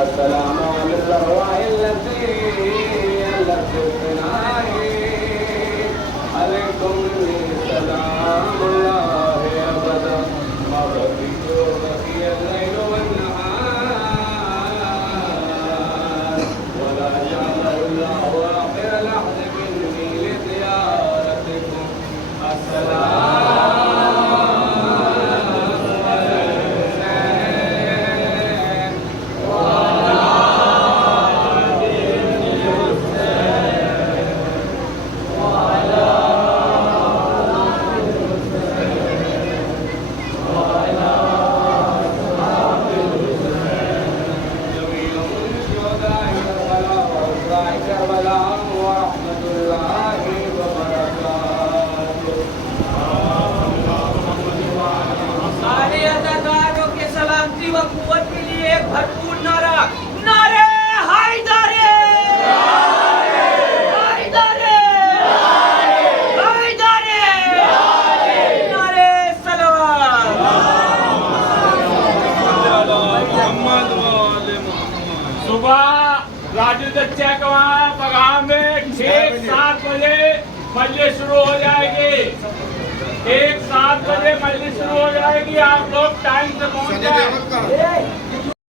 السلام على الأرواح التي عليكم سلام الله أبدا ما بقي الليل والنهار ولا جعل الله آخر لحظ مني لزيارتكم السلام मजलिस शुरू हो जाएगी। 1-7 बजे मजलिस शुरू हो जाएगी। आप लोग टाइम से पहुंच जाए।